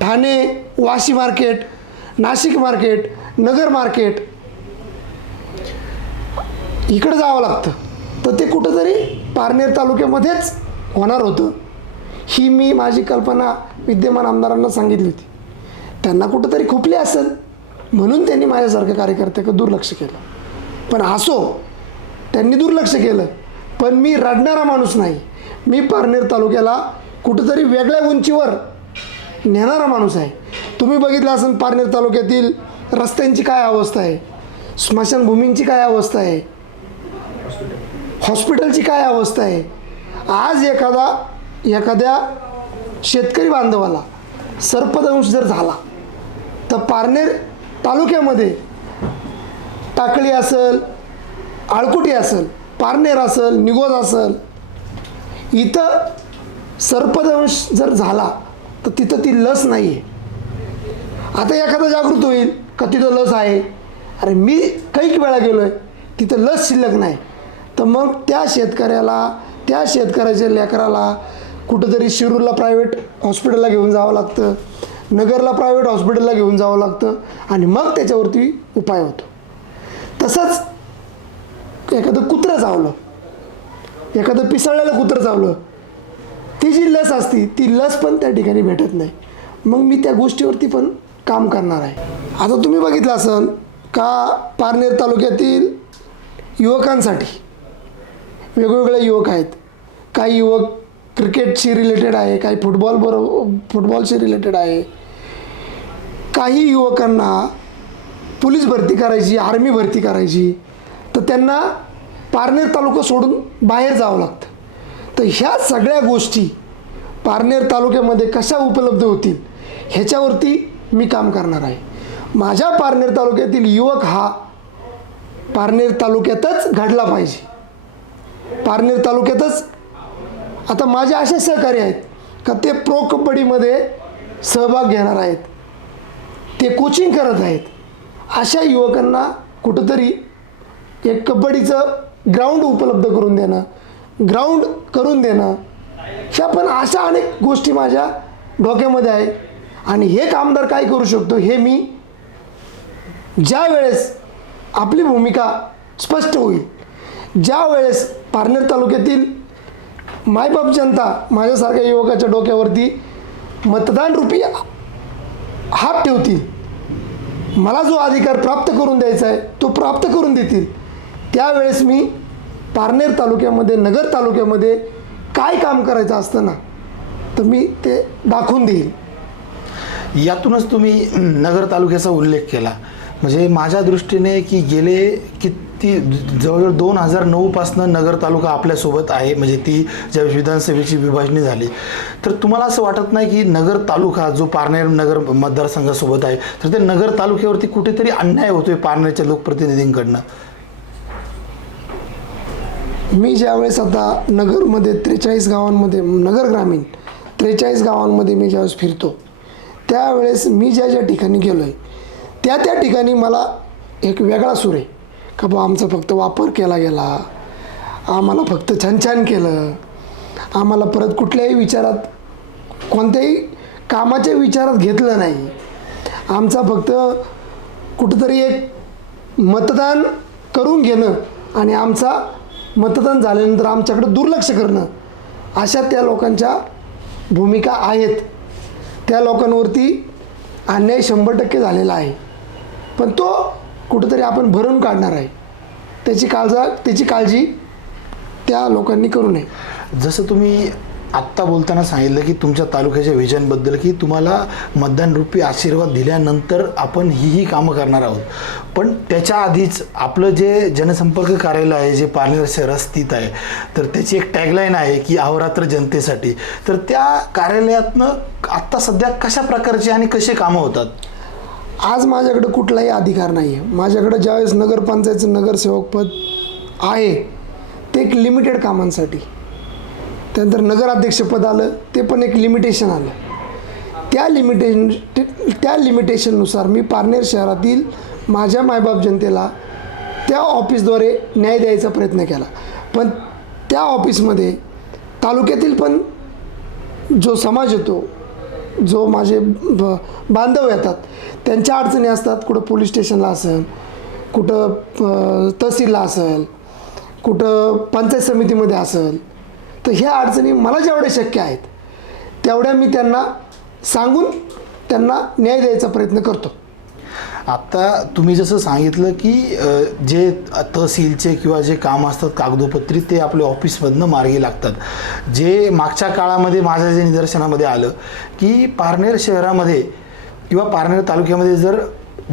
ठाणे, वाशी मार्केट, नाशिक मार्केट, नगर मार्केट इकडं जावं लागतं, तर ते कुठंतरी पारनेर तालुक्यामध्येच होणार होतं. ही मी माझी कल्पना विद्यमान आमदारांना सांगितली होती. त्यांना कुठंतरी खुपली असेल म्हणून त्यांनी माझ्यासारख्या कार्यकर्त्याकडे दुर्लक्ष केलं. पण असो, त्यांनी दुर्लक्ष केलं, पण मी रडणारा माणूस नाही. मी पारनेर तालुक्याला कुठंतरी वेगळ्या उंचीवर नेणारा माणूस आहे. तुम्ही बघितलं असेल पारनेर तालुक्यातील रस्त्यांची काय अवस्था आहे, स्मशानभूमींची काय अवस्था आहे, हॉस्पिटलची काय अवस्था आहे. आज एखाद्या शेतकरी बांधवाला सर्पदंश जर झाला तर पारनेर तालुक्यामध्ये टाकळी असेल, आळकुटी असेल, पारनेर असेल, निगोज असेल, इथं सर्पदंश जर झाला तर तिथं ती लस नाही आहे. आता एखादा जागृत होईल का तिथं लस आहे, अरे मी काही वेळा गेलो आहे तिथं लस शिल्लक नाही, तर मग त्या शेतकऱ्याला, त्या शेतकऱ्याच्या लेकराला कुठंतरी शिरूरला प्रायव्हेट हॉस्पिटलला घेऊन जावं लागतं, नगरला प्रायव्हेट हॉस्पिटलला घेऊन जावं लागतं, आणि मग त्याच्यावरती उपाय होतो. तसंच एखादं कुत्रं चावलं, एखादं पिसळलेलं कुत्रं चावलं, ती जी लस असती ती लस पण त्या ठिकाणी भेटत नाही. मग मी त्या गोष्टीवरती पण काम करणार आहे. आता तुम्ही बघितलं असेल का पारनेर तालुक्यातील युवकांसाठी वेगवेगळे युवक आहेत. काही युवक क्रिकेटशी रिलेटेड आहे, काही फुटबॉलशी रिलेटेड आहे. काही युवकांना पोलीस भरती करायची, आर्मी भरती करायची, तर त्यांना पारनेर तालुका सोडून बाहेर जावं लागतं. तर ह्या सगळ्या गोष्टी पारनेर तालुक्यामध्ये कशा उपलब्ध होतील ह्याच्यावरती मी काम करणार आहे. माझ्या पारनेर तालुक्यातील युवक हा पारनेर तालुक्यातच घडला पाहिजे. पारनेर तालुक्यातच, आता माझे असे सहकारी आहेत का ते प्रो कबड्डीमध्ये सहभाग घेणार आहेत, ते कोचिंग करत आहेत. अशा युवकांना कुठंतरी एक कबड्डीचं ग्राउंड उपलब्ध करून देणं, ग्राउंड करून देणं, ह्या पण अशा अनेक गोष्टी माझ्या डोक्यामध्ये आहे. आणि हे आमदार काय करू शकतो हे मी ज्या वेळेस आपली भूमिका स्पष्ट होईल, ज्या वेळेस पारनेर तालुक्यातील मायबाप जनता माझ्यासारख्या युवकाच्या डोक्यावरती मतदान रूपी हात ठेवतील, मला जो अधिकार प्राप्त करून द्यायचा आहे तो प्राप्त करून देतील, त्यावेळेस मी पारनेर तालुक्यामध्ये, नगर तालुक्यामध्ये काय काम करायचं असतं ना, तर मी ते दाखवून देईल. यातूनच तुम्ही नगर तालुक्याचा उल्लेख केला. म्हणजे माझ्या दृष्टीने की गेले किती जवळजवळ 2009 पासून नगर तालुका आपल्यासोबत आहे. म्हणजे ती ज्या विधानसभेची विभागणी झाली, तर तुम्हाला असं वाटत नाही की नगर तालुका जो पारनेर नगर मतदारसंघासोबत आहे, तर ते नगर तालुक्यावरती कुठेतरी अन्याय होतोय पारनेरच्या लोकप्रतिनिधींकडनं? मी ज्यावेळेस आता नगरमध्ये 43 गावांमध्ये, नगर ग्रामीण 43 गावांमध्ये मी ज्यावेळेस फिरतो, त्यावेळेस मी ज्या ज्या ठिकाणी गेलो आहे त्या ठिकाणी मला एक वेगळा सूर आहे का बा आमचा फक्त वापर केला गेला, आम्हाला फक्त छान छान केलं, आम्हाला परत कुठल्याही विचारात, कोणत्याही कामाच्या विचारात घेतलं नाही, आमचा फक्त कुठंतरी एक मतदान करून घेणं आणि आमचा मतदान झाल्यानंतर आमच्याकडे दुर्लक्ष करणं, अशा त्या लोकांच्या भूमिका आहेत. त्या लोकांवरती अन्याय 100% झालेला आहे, पण तो कुठंतरी आपण भरून काढणार आहे. त्याची काळजी त्या लोकांनी करू नये. जसं तुम्ही आत्ता बोलताना सांगितलं की तुमच्या तालुक्याच्या व्हिजनबद्दल की तुम्हाला मतदानरूपी आशीर्वाद दिल्यानंतर आपण ही कामं करणार आहोत, पण त्याच्या आधीच आपलं जे जनसंपर्क कार्यालय आहे जे पारनेर शहरात स्थित आहे, तर त्याची एक टॅगलाईन आहे की अहोरात्र जनतेसाठी. तर त्या कार्यालयातनं आत्ता सध्या कशा प्रकारचे आणि कसे कामं होतात? आज माझ्याकडे कुठलाही अधिकार नाही आहे. माझ्याकडे ज्यावेळेस नगरपंचायतचं नगरसेवक पद आहे ते एक लिमिटेड कामांसाठी, त्यानंतर नगराध्यक्षपद आलं ते पण एक लिमिटेशन आलं. त्या लिमिटेशननुसार मी पारनेर शहरातील माझ्या मायबाप जनतेला त्या ऑफिसद्वारे न्याय द्यायचा प्रयत्न केला, पण त्या ऑफिसमध्ये तालुक्यातील पण जो समाज येतो, जो माझे बांधव येतात, त्यांच्या अडचणी असतात. कुठं पोलीस स्टेशनला असेल, कुठं तहसीलला असेल, कुठं पंचायत समितीमध्ये असेल, तर ह्या अडचणी मला जेवढ्या शक्य आहेत तेवढ्या मी त्यांना सांगून त्यांना न्याय द्यायचा प्रयत्न करतो. आत्ता तुम्ही जसं सांगितलं की जे तहसीलचे किंवा जे काम असतात कागदोपत्री ते आपल्या ऑफिसमधनं मार्गी लागतात. जे मागच्या काळामध्ये माझ्या जे निदर्शनामध्ये आलं की पारनेर शहरामध्ये किंवा पारनेर तालुक्यामध्ये जर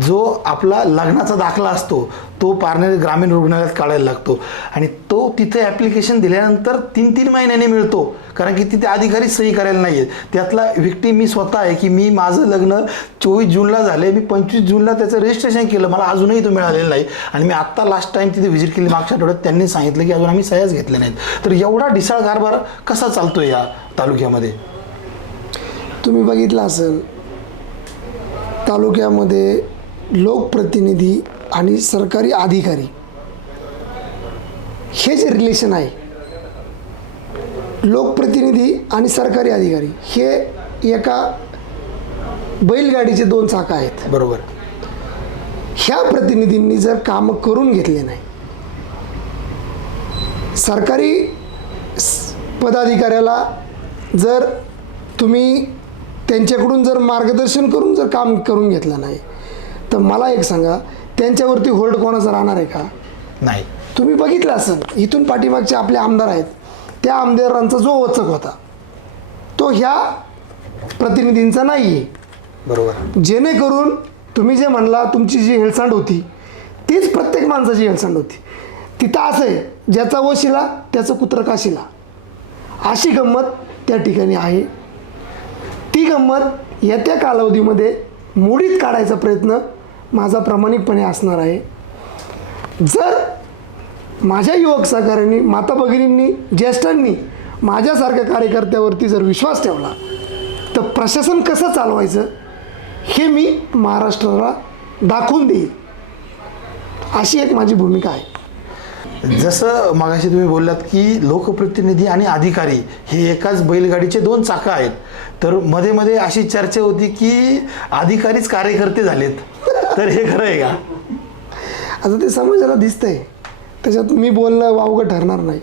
जो आपला लग्नाचा दाखला असतो तो पारनेर ग्रामीण रुग्णालयात काढायला लागतो आणि तो तिथे ॲप्लिकेशन दिल्यानंतर 3-3 महिन्यांनी मिळतो, कारण की तिथे अधिकारी सही करायला नाही आहेत. त्यातला व्यक्ती मी स्वतः आहे की मी माझं लग्न 24 जूनला झाले, मी 25 जूनला त्याचं रजिस्ट्रेशन केलं, मला अजूनही तो मिळालेला नाही. आणि मी आत्ता लास्ट टाईम तिथे व्हिजिट केली मागच्या आठवड्यात, त्यांनी सांगितलं की अजून आम्ही सह्याच घेतल्या नाहीत. तर एवढा ढिसाळ कारभार कसा चालतो या तालुक्यामध्ये? तुम्ही बघितलं असेल तालुक्यामध्ये लोकप्रतिनिधी आणि सरकारी अधिकारी हे जे रिलेशन आहे, लोकप्रतिनिधी आणि सरकारी अधिकारी हे एका बैलगाडीचे 2 चाकं आहेत. बरोबर. ह्या प्रतिनिधींनी जर कामं करून घेतले नाही, सरकारी पदाधिकाऱ्याला जर तुम्ही त्यांच्याकडून जर मार्गदर्शन करून जर काम करून घेतलं नाही, तर मला एक सांगा, त्यांच्यावरती होल्ड कोणाचा राहणार आहे का? नाही. तुम्ही बघितलं असेल, इथून पाठीमागचे आपले आमदार आहेत, त्या आमदारांचा जो वचक होता तो ह्या प्रतिनिधींचा नाही आहे. बरोबर. जेणेकरून तुम्ही जे म्हणला तुमची जी हेळसांड होती तीच प्रत्येक माणसाची हेळसांड होती. तिथं असं आहे, ज्याचा वशिला त्याचं कुत्र काशीला, अशी गंमत त्या ठिकाणी आहे. ती गंमत येत्या कालावधीमध्ये मोडीत काढायचा प्रयत्न माझा प्रामाणिकपणे असणार आहे. जर माझ्या युवक सहकाऱ्यांनी, माता भगिनींनी, ज्येष्ठांनी माझ्यासारख्या कार्यकर्त्यावरती जर विश्वास ठेवला तर प्रशासन कसं चालवायचं हे मी महाराष्ट्राला दाखवून देईल, अशी एक माझी भूमिका आहे. जसं मगाशी तुम्ही बोललात की लोकप्रतिनिधी आणि अधिकारी हे एकाच बैलगाडीचे 2 चाकं आहेत, तर मध्ये मध्ये अशी चर्चा होती की अधिकारीच कार्यकर्ते झालेत, तर हे खरं आहे का? आता ते समाजाला दिसतंय, त्याच्यात मी बोलणं वावगं ठरणार नाही.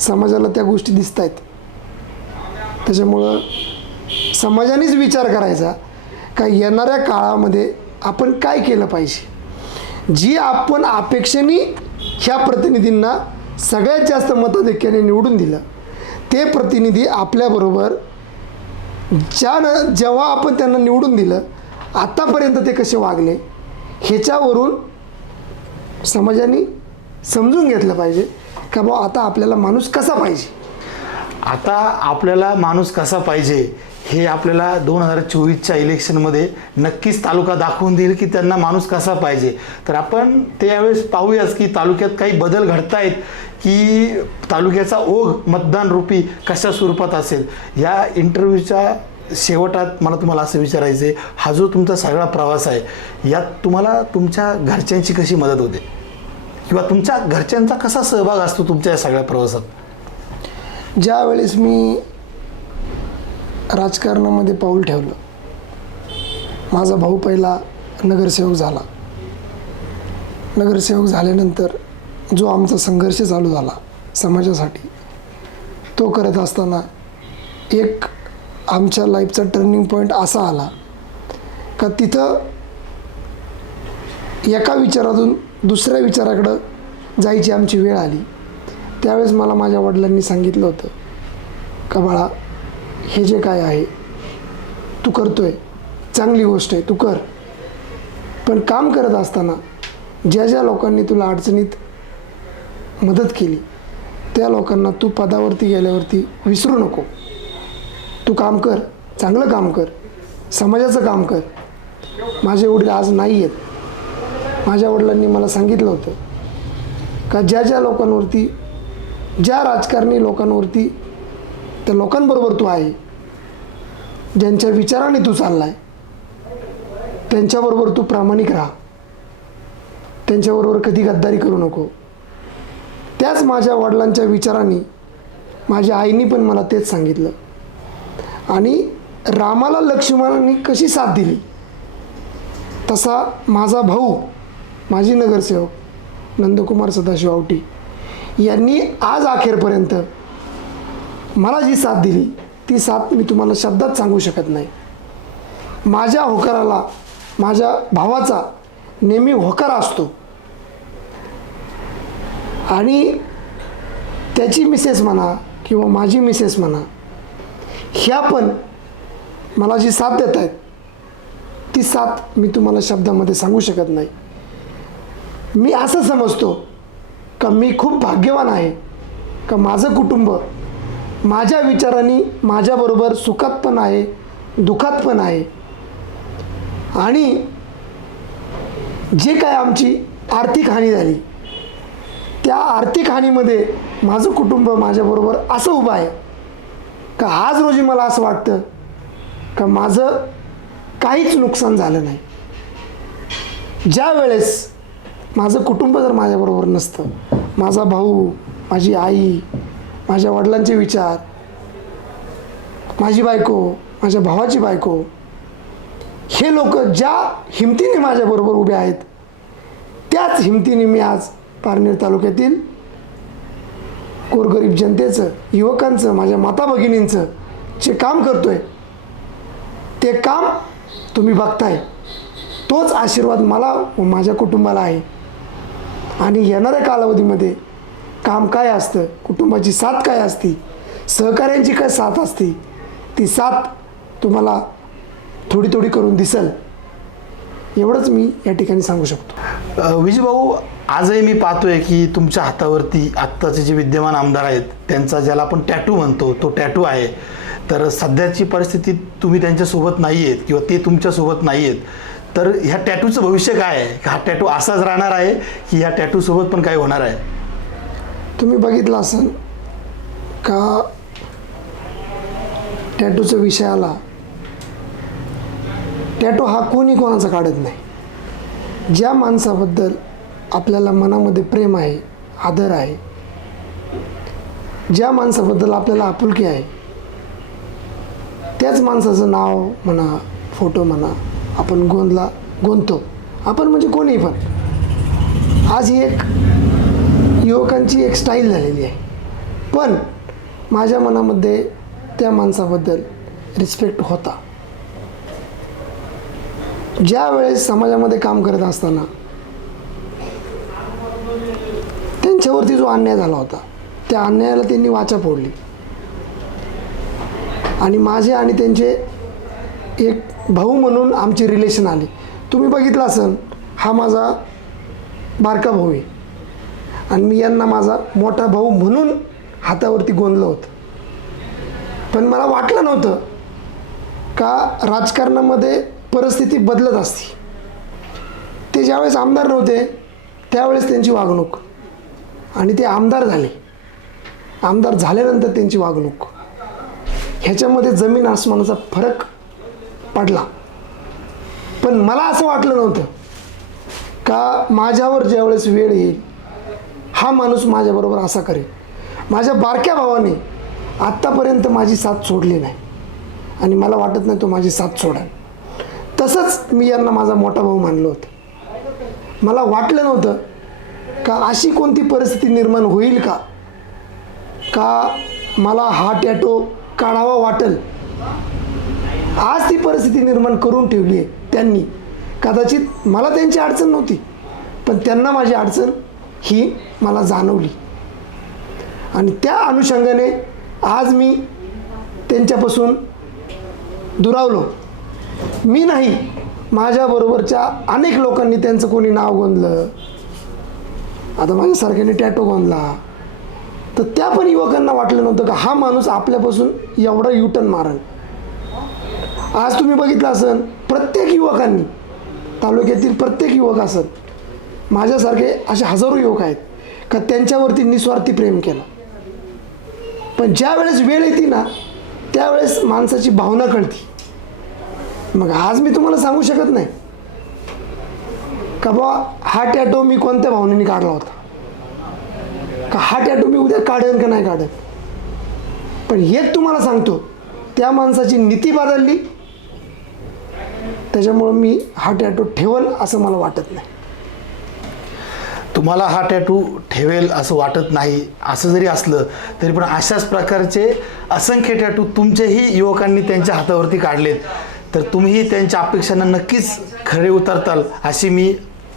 समाजाला त्या गोष्टी दिसत आहेत, त्याच्यामुळं समाजानेच विचार करायचा का येणाऱ्या काळामध्ये आपण काय केलं पाहिजे. जी आपण अपेक्षेने ह्या प्रतिनिधींना सगळ्यात जास्त मताधिक्याने निवडून दिलं, ते प्रतिनिधी आपल्याबरोबर जेव्हा आपण त्यांना निवडून दिलं आत्तापर्यंत ते कसे वागले ह्याच्यावरून समाजाने समजून घेतलं पाहिजे का बा आता आपल्याला माणूस कसा पाहिजे. आता आपल्याला माणूस कसा पाहिजे हे आपल्याला 2024च्या इलेक्शनमध्ये नक्कीच तालुका दाखवून देईल की त्यांना माणूस कसा पाहिजे. तर आपण त्यावेळेस पाहूयाच की तालुक्यात काही बदल घडतायत की तालुक्याचा ओघ मतदान रूपी कशा स्वरूपात असेल. या इंटरव्ह्यूच्या शेवटात मला तुम्हाला असं विचारायचं आहे, हा जो तुमचा सगळा प्रवास आहे यात तुम्हाला तुमच्या घरच्यांची कशी मदत होते किंवा तुमच्या घरच्यांचा कसा सहभाग असतो तुमच्या या सगळ्या प्रवासात? ज्या वेळेस मी राजकारणामध्ये पाऊल ठेवलं, माझा भाऊ पहिला नगरसेवक झाला. नगरसेवक झाल्यानंतर जो आमचा संघर्ष चालू झाला समाजासाठी, तो करत असताना एक आमच्या लाईफचा टर्निंग पॉईंट असा आला का तिथं एका विचारातून दुसऱ्या विचाराकडं जायची आमची वेळ आली. त्यावेळेस मला माझ्या वडिलांनी सांगितलं होतं का बाळा, हे जे काय आहे तू करतोय, चांगली गोष्ट आहे, तू कर, पण काम करत असताना ज्या ज्या लोकांनी तुला अडचणीत मदत केली त्या लोकांना तू पदावरती गेल्यावरती विसरू नको. तू काम कर, चांगलं काम कर, समाजाचं काम कर. माझे वडील आज नाही आहेत. माझ्या वडिलांनी मला सांगितलं होतं का ज्या ज्या लोकांवरती, ज्या राजकारणी लोकांवरती, त्या लोकांबरोबर तू आहे, ज्यांच्या विचाराने तू चालला आहे, त्यांच्याबरोबर तू प्रामाणिक राहा, त्यांच्याबरोबर कधी गद्दारी करू नको. त्याच माझ्या वडिलांच्या विचारांनी माझ्या आईने पण मला तेच सांगितलं. आणि रामाला लक्ष्मणाने कशी साथ दिली तसा माझा भाऊ, माजी नगरसेवक नंदकुमार सदाशिव आवटी यांनी आज अखेरपर्यंत मला जी साथ दिली ती साथ मी तुम्हाला शब्दात सांगू शकत नाही. माझ्या होकाराला माझ्या भावाचा नेहमी होकार असतो. आणि त्याची मिसेस म्हणा किंवा माझी मिसेस म्हणा, ह्या पण मला जी साथ देत आहेत ती साथ मी तुम्हाला शब्दामध्ये सांगू शकत नाही. मी असं समजतो का मी खूप भाग्यवान आहे का माझं कुटुंब माझ्या विचारांनी माझ्याबरोबर सुखात पण आहे, दुःखात पण आहे. आणि जे काय आमची आर्थिक हानी झाली त्या आर्थिक हानीमध्ये माझं कुटुंब माझ्याबरोबर असं उभं आहे का आज रोजी मला असं वाटतं का माझं काहीच नुकसान झालं नाही. ज्या वेळेस माझं कुटुंब जर माझ्याबरोबर नसतं, माझा भाऊ, माझी आई, माझ्या वडिलांचे विचार, माझी बायको, माझ्या भावाची बायको, हे लोक ज्या हिमतीने माझ्याबरोबर उभे आहेत त्याच हिमतीने मी आज पारनेर तालुक्यातील गोरगरीब जनतेचं, युवकांचं, माझ्या माता भगिनींचं जे काम करतोय ते काम तुम्ही बघताय. तोच आशीर्वाद मला व माझ्या कुटुंबाला आहे. आणि येणाऱ्या कालावधीमध्ये काम काय असतं, कुटुंबाची साथ काय असती, सहकार्यांची काय साथ असती, ती साथ तुम्हाला थोडी थोडी करून दिसेल. एवढंच मी या ठिकाणी सांगू शकतो. विजय भाऊ, आजही मी पाहतोय की तुमच्या हातावरती आत्ताचे जे विद्यमान आमदार आहेत त्यांचा, ज्याला आपण टॅटू म्हणतो, तो टॅटू आहे. तर सध्याची परिस्थिती तुम्ही त्यांच्यासोबत नाही आहेत किंवा ते तुमच्यासोबत नाही आहेत, तर ह्या टॅटूचं भविष्य काय आहे? हा टॅटू असाच राहणार आहे की ह्या टॅटूसोबत पण काय होणार आहे? तुम्ही बघितलं असेल का टॅटूचा विषय आला, टॅटू हा कोणी कोणाचा काढत नाही. ज्या माणसाबद्दल आपल्याला मनामध्ये प्रेम आहे, आदर आहे, ज्या माणसाबद्दल आपल्याला आपुलकी आहे, त्याच माणसाचं नाव म्हणा, फोटो म्हणा, आपण गोंधतो. आपण म्हणजे कोणीही पण. आज ही एक युवकांची एक स्टाईल झालेली आहे. पण माझ्या मनामध्ये त्या माणसाबद्दल रिस्पेक्ट होता. ज्या वेळेस समाजामध्ये काम करत असताना त्यांच्यावरती जो अन्याय झाला होता त्या अन्यायाला त्यांनी वाचा फोडली. आणि माझे आणि त्यांचे एक भाऊ म्हणून आमचे रिलेशन आले. तुम्ही बघितलं असेल, हा माझा बारका भाऊ आहे आणि मी यांना माझा मोठा भाऊ म्हणून हातावरती गोंधलं होतं. पण मला वाटलं नव्हतं का राजकारणामध्ये परिस्थिती बदलत असते. ते ज्यावेळेस आमदार नव्हते त्यावेळेस त्यांची वागणूक आणि ते आमदार झाले. आमदार झाल्यानंतर त्यांची वागणूक, ह्याच्यामध्ये जमीन आसमानाचा फरक पडला. पण मला असं वाटलं नव्हतं का माझ्यावर ज्यावेळेस वेळ येईल हा माणूस माझ्याबरोबर असा करेल. माझ्या बारक्या भावाने आत्तापर्यंत माझी साथ सोडली नाही आणि मला वाटत नाही तो माझी साथ सोडेल. तसंच मी यांना माझा मोठा भाऊ मानलं होतं. मला वाटलं नव्हतं का अशी कोणती परिस्थिती निर्माण होईल का मला हा टॅटो काढावा वाटेल. आज ती परिस्थिती निर्माण करून ठेवली आहे त्यांनी. कदाचित मला त्यांची अडचण नव्हती, पण त्यांना माझी अडचण ही मला जाणवली आणि त्या अनुषंगाने आज मी त्यांच्यापासून दुरावलो. मी नाही, माझ्याबरोबरच्या अनेक लोकांनी त्यांचं कोणी नाव गोंधलं, आता माझ्यासारख्याने टॅटो गोंधला, तर त्या पण युवकांना वाटलं नव्हतं का हा माणूस आपल्यापासून एवढा युटर्न मारेल. आज तुम्ही बघितलं असेल प्रत्येक युवकांनी, तालुक्यातील प्रत्येक युवक असेल, माझ्यासारखे असे हजारो युवक आहेत का त्यांच्यावरती निस्वार्थी प्रेम केलं. पण ज्या वेळेस वेळ येते ना त्यावेळेस माणसाची भावना कळती. मग आज मी तुम्हाला सांगू शकत नाही का बा हा टॅटो मी कोणत्या भावनेने काढला होता, का हा टॅटो मी उद्या काढेन का नाही काढेन. पण एक तुम्हाला सांगतो, त्या माणसाची नीती बदलली, त्याच्यामुळं मी हा टॅटो ठेवल असं मला वाटत नाही. तुम्हाला हा टॅटू ठेवेल असं वाटत नाही, असं जरी असलं तरी पण अशाच प्रकारचे असंख्य टॅटू तुमच्याही युवकांनी त्यांच्या हातावरती काढलेत, तर तुम्हीही त्यांच्या अपेक्षांना नक्कीच खरे उतरताल अशी मी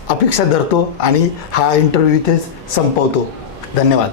अपेक्षा धरतो आणि हा इंटरव्ह्यू इथेच संपवतो. धन्यवाद.